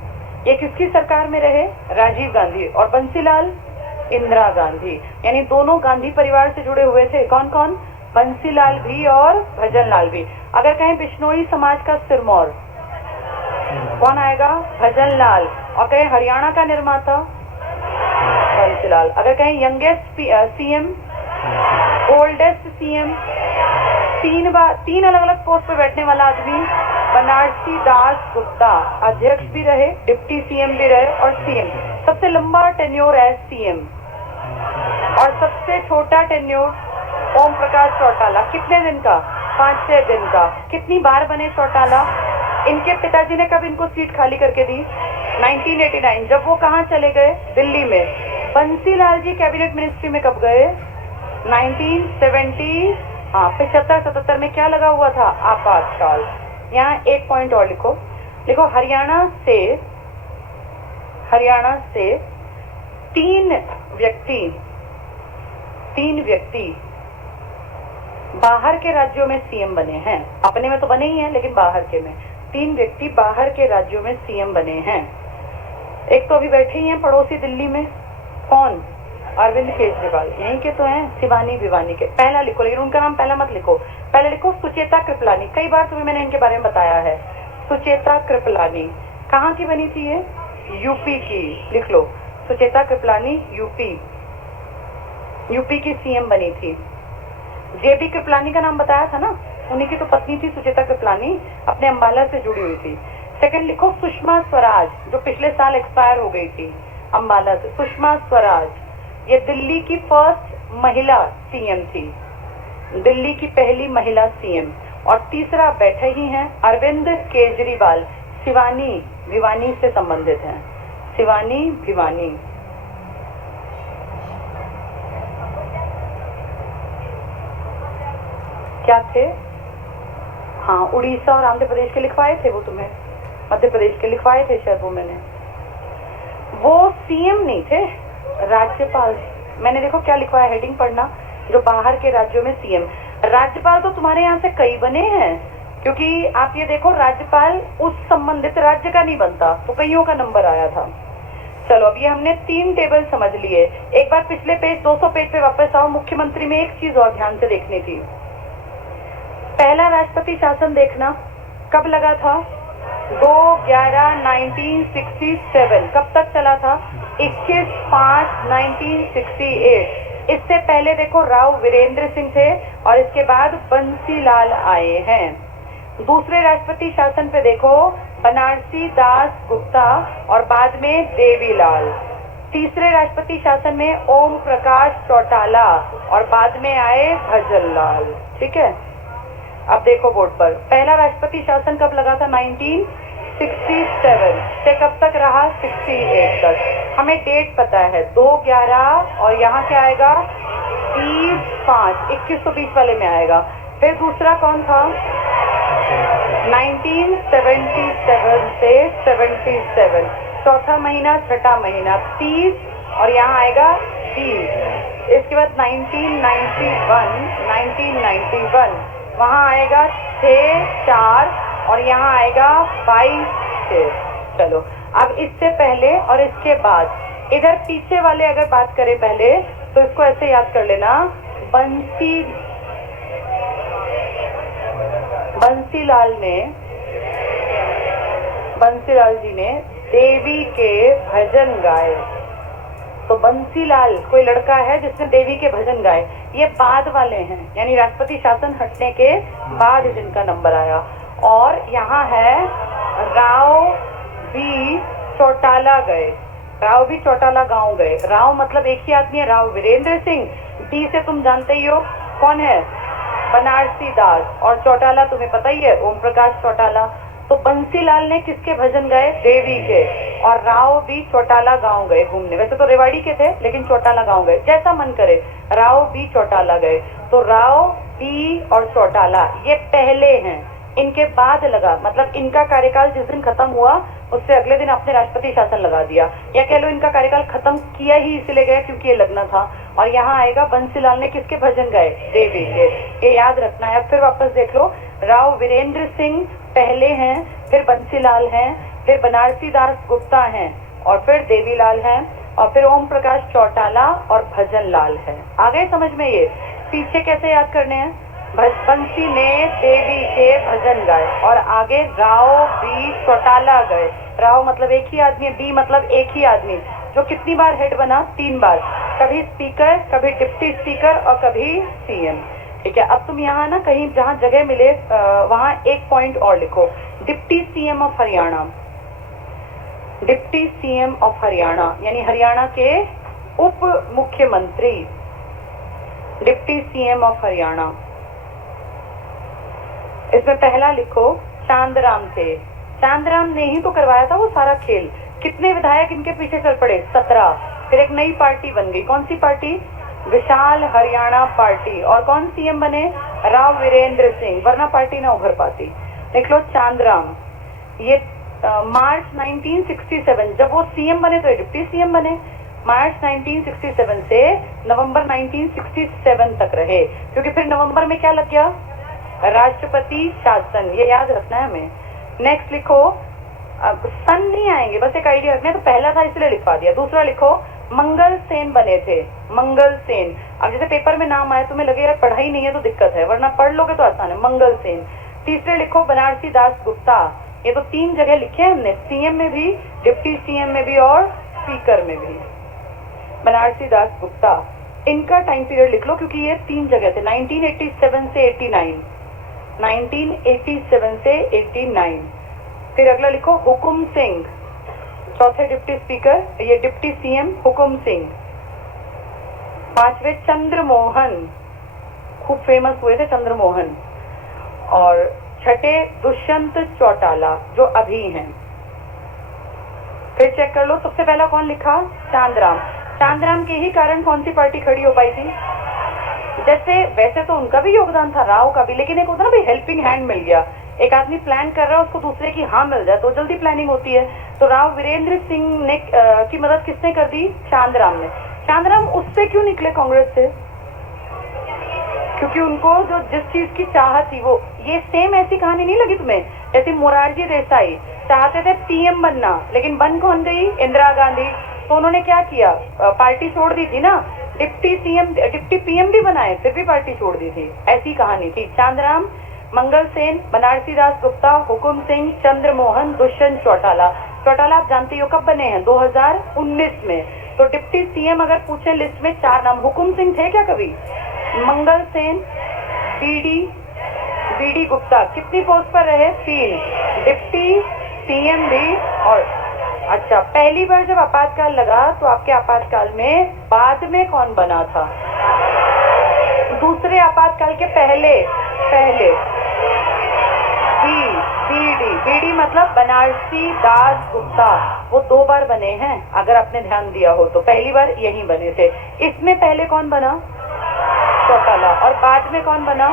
ये किसकी सरकार में रहे? राजीव गांधी। और बंसीलाल, इंदिरा गांधी। यानी दोनों गांधी परिवार से जुड़े हुए थे। कौन कौन? बंसीलाल भी और भजन लाल भी। अगर कहें बिश्नोई समाज का सिरमौर, कौन आएगा? भजन लाल। और कहें हरियाणा का निर्माता, बंसीलाल। अगर कहें यंगेस्ट सीएम, ओल्डेस्ट सीएम, तीन अलग अलग पोस्ट पे बैठने वाला आदमी, बनारसी दास गुप्ता। अध्यक्ष भी रहे, डिप्टी सीएम भी रहे और सीएम। सबसे लंबा टेन्योर एज सीएम और सबसे छोटा टेन्योर ओम प्रकाश चौटाला। कितने दिन का? 5-6 दिन का। कितनी बार बने चौटाला? इनके पिताजी ने कब इनको सीट खाली करके दी? 1989। जब वो कहाँ चले गए? दिल्ली में। बंसीलाल जी कैबिनेट मिनिस्ट्री में कब गए? 1970। हाँ, 75-77 में क्या लगा हुआ था? आपातकाल। यहाँ एक पॉइंट और लिखो, हरियाणा से तीन व्यक्ति बाहर के राज्यों में सीएम बने हैं। अपने में तो बने ही हैं, लेकिन बाहर के में 3 व्यक्ति बाहर के राज्यों में सीएम बने हैं। एक तो अभी बैठे ही हैं पड़ोसी दिल्ली में, कौन? अरविंद केजरीवाल। यहीं के तो हैं, शिवानी भिवानी के। पहला लिखो, लेकिन उनका नाम पहला मत लिखो। पहले लिखो सुचेता कृपलानी। कई बार तुम्हें मैंने इनके बारे में बताया है। सुचेता कृपलानी कहाँ की बनी थी ये? यूपी की। लिख लो, सुचेता कृपलानी यूपी की सीएम बनी थी। जेबी कृपलानी का नाम बताया था ना, उन्हीं की तो पत्नी थी सुचेता कृपलानी, अपने अंबाला से जुड़ी हुई थी। सेकंड लिखो सुषमा स्वराज, जो पिछले साल एक्सपायर हो गई थी अंबाला से। सुषमा स्वराज ये दिल्ली की फर्स्ट महिला सीएम थी, दिल्ली की पहली महिला सीएम। और तीसरा बैठे ही हैं अरविंद केजरीवाल, शिवानी भिवानी से संबंधित हैं। शिवानी भिवानी। क्या थे? हाँ, उड़ीसा और आंध्र प्रदेश के लिखवाए थे वो तुम्हें, मध्य प्रदेश के लिखवाए थे शायद वो मैंने। वो सीएम नहीं थे, राज्यपाल। मैंने देखो क्या लिखवाया, हेडिंग पढ़ना, जो बाहर के राज्यों में सीएम। राज्यपाल तो तुम्हारे यहाँ से कई बने हैं, क्योंकि आप ये देखो राज्यपाल उस संबंधित राज्य का नहीं बनता, तो कईयों का नंबर आया था। चलो, अब ये हमने 3 टेबल समझ लिए। एक बार पिछले पेज 200 पेज पे वापस आओ। मुख्यमंत्री में एक चीज और ध्यान से देखनी थी। पहला राष्ट्रपति शासन देखना कब लगा था? 2/11/1967। कब तक चला था? 21/5/1968। इससे पहले देखो राव वीरेंद्र सिंह थे और इसके बाद बंसीलाल आए हैं। दूसरे राष्ट्रपति शासन पे देखो बनारसी दास गुप्ता और बाद में देवीलाल। तीसरे राष्ट्रपति शासन में ओम प्रकाश चौटाला और बाद में आए भजन लाल। ठीक है, अब देखो बोर्ड पर पहला राष्ट्रपति शासन कब लगा था? 1967 से कब तक रहा? 68 तक। हमें डेट पता है 2/11 और यहाँ क्या आएगा? 30/5 वाले में आएगा। फिर दूसरा कौन था? 1977 से 77, चौथा महीना छठा महीना 30 और यहाँ आएगा 30। इसके बाद 1991 वहाँ आएगा 6/4 और यहाँ आएगा 22/6। चलो, अब इससे पहले और इसके बाद इधर पीछे वाले अगर बात करें पहले, तो इसको ऐसे याद कर लेना। बंसीलाल जी ने देवी के भजन गाए। तो बंसीलाल कोई लड़का है जिसने देवी के भजन गाए। ये बाद वाले हैं, यानी राष्ट्रपति शासन हटने के बाद जिनका नंबर आया। और यहाँ है राव भी चौटाला गए, राव भी चौटाला गांव गए। राव मतलब एक ही आदमी है, राव वीरेंद्र सिंह। डी से तुम जानते ही हो कौन है? बनारसी दास। और चौटाला तुम्हें पता ही है, ओम प्रकाश चौटाला। तो बंसीलाल ने किसके भजन गाए? देवी के। और राव बी चौटाला गांव गए घूमने। वैसे तो रेवाड़ी के थे लेकिन चौटाला गांव गए, जैसा मन करे। राव बी चौटाला गए, तो राव बी और चौटाला ये पहले हैं, इनके बाद लगा, मतलब इनका कार्यकाल जिस दिन खत्म हुआ उससे अगले दिन आपने राष्ट्रपति शासन लगा दिया, या कह लो इनका कार्यकाल खत्म किया ही इसलिए गया क्योंकि ये लगना था। और यहाँ आएगा बंसीलाल ने किसके भजन गाए? देवी के। ये याद रखना है। फिर वापस देख लो, राव वीरेंद्र सिंह पहले हैं, फिर बंसीलाल हैं, फिर बनारसी दास गुप्ता हैं, और फिर देवीलाल हैं, और फिर ओम प्रकाश चौटाला और भजन लाल है। आ गए समझ में? ये पीछे कैसे याद करने हैं? बंसी ने देवी के भजन गाए, और आगे राव बी चौटाला गए। राव मतलब एक ही आदमी, बी मतलब एक ही आदमी, जो कितनी बार हेड बना? 3 बार। कभी स्पीकर, कभी डिप्टी स्पीकर और कभी सीएम। ठीक है, अब तुम यहाँ ना कहीं जहाँ जगह मिले वहाँ एक पॉइंट और लिखो, deputy CM of Haryana. Deputy CM of Haryana यानी हरियाणा के उप मुख्यमंत्री, डिप्टी सीएम ऑफ हरियाणा। इसमें पहला लिखो चांदराम थे। चांदराम ने ही तो करवाया था वो सारा खेल। कितने विधायक इनके पीछे चल पड़े? 17। फिर एक नई पार्टी बन गई, कौन सी पार्टी? विशाल हरियाणा पार्टी। और कौन सीएम बने? राव वीरेंद्र सिंह, वरना पार्टी ना उभर पाती। देख लो चांदराम, ये मार्च 1967 जब वो सीएम बने तो डिप्टी सीएम बने। मार्च 1967 से नवंबर 1967 तक रहे, क्योंकि फिर नवंबर में क्या लग गया? राष्ट्रपति शासन। ये याद रखना है हमें। नेक्स्ट लिखो, अब सन नहीं आएंगे, बस एक आइडिया रखना है। तो पहला था इसलिए लिखवा दिया। दूसरा लिखो, मंगल सेन बने थे। मंगल सेन, अब जैसे पेपर में नाम आए तुम्हें लगे यार पढ़ाई नहीं है तो दिक्कत है, वरना पढ़ लोगे तो आसान है। मंगल सेन। तीसरे लिखो बनारसी दास गुप्ता। ये तो 3 जगह लिखे हैं हमने, सीएम में भी, डिप्टी सीएम में भी और स्पीकर में भी। बनारसी दास गुप्ता, इनका टाइम पीरियड लिख लो क्योंकि ये 3 जगह थे, 1987 से 89, 1987 से 89। फिर अगला लिखो हुकुम सिंह, चौथे डिप्टी स्पीकर, ये डिप्टी सीएम हुकुम सिंह। 5वें चंद्रमोहन, खूब फेमस हुए थे चंद्रमोहन। और 6ठे दुष्यंत चौटाला जो अभी हैं। फिर चेक कर लो, सबसे पहला कौन लिखा? चांदराम। चांदराम के ही कारण कौन सी पार्टी खड़ी हो पाई थी? जैसे वैसे तो उनका भी योगदान था, राव का भी, लेकिन एक होता ना भाई हेल्पिंग हैंड मिल गया। एक आदमी प्लान कर रहा है, उसको दूसरे की हाँ मिल जाए तो जल्दी प्लानिंग होती है। तो राव वीरेंद्र सिंह ने की मदद किसने कर दी? चांदराम ने। चांदराम उससे क्यों निकले कांग्रेस से? क्योंकि उनको जो जिस चीज की चाहत थी वो, ये सेम ऐसी कहानी नहीं लगी तुम्हें? जैसे मोरारजी देसाई चाहते थे पीएम बनना, लेकिन बन कौन गई? इंदिरा गांधी। तो उन्होंने क्या किया? पार्टी छोड़ दी थी ना, डिप्टी सीएम डिप्टी पीएम भी बनाए, फिर भी पार्टी छोड़ दी थी। ऐसी कहानी थी। चांदराम, मंगल सेन, बनारसी दास गुप्ता, हुकुम सिंह, चंद्रमोहन, दुष्यंत चौटाला। चौटाला आप जानते हो कब बने हैं? 2019 में। तो डिप्टी सीएम अगर पूछे लिस्ट में 4 नाम, हुकुम सिंह थे क्या कभी? मंगल सेन, बीडी गुप्ता, कितनी पोस्ट पर रहे? 3। डिप्टी सीएम भी। और अच्छा, पहली बार जब आपातकाल लगा तो आपके आपातकाल में बाद में कौन बना था? दूसरे आपातकाल के पहले बीडी मतलब बनारसी दास गुप्ता, वो 2 बार बने हैं अगर आपने ध्यान दिया हो तो। पहली बार यही बने थे। इसमें पहले कौन बना? चौटाला। और बाद में कौन बना?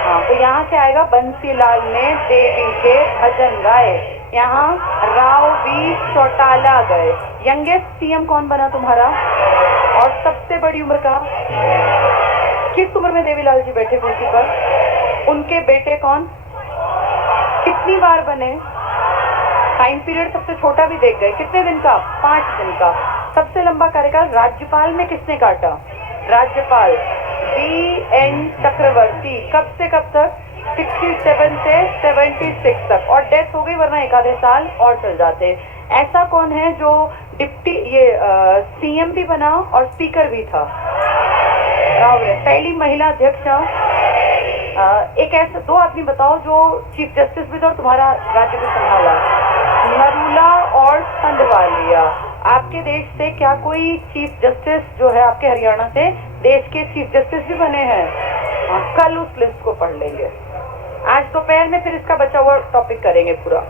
हाँ, तो यहाँ से आएगा बंसीलाल ने देवी के भजन गाए। यहाँ राव बी चौटाला गए। यंगेस्ट सीएम कौन बना तुम्हारा? और सबसे बड़ी उम्र का? किस उम्र में देवीलाल जी बैठे कुर्सी पर? उनके बेटे कौन? कितनी बार बने? टाइम पीरियड सबसे छोटा भी देख गए, कितने दिन का? 5 दिन का। सबसे लंबा कार्यकाल राज्यपाल में किसने काटा? राज्यपाल BN चक्रवर्ती। कब से कब तक? 67 से 76 तक। और डेथ हो गई, वरना एक आधे साल और चल जाते। ऐसा कौन है जो डिप्टी सीएम भी बना और स्पीकर भी था? राव ने। पहली महिला अध्यक्ष। एक ऐसे 2 आदमी बताओ जो चीफ जस्टिस भी थे और तुम्हारा राज्य भी संभाला। नरूला और संडवालिया। आपके देश से क्या कोई चीफ जस्टिस जो है आपके हरियाणा से देश के चीफ जस्टिस भी बने हैं? कल उस लिस्ट को पढ़ लेंगे। आज दोपहर में फिर इसका बचा हुआ टॉपिक करेंगे पूरा।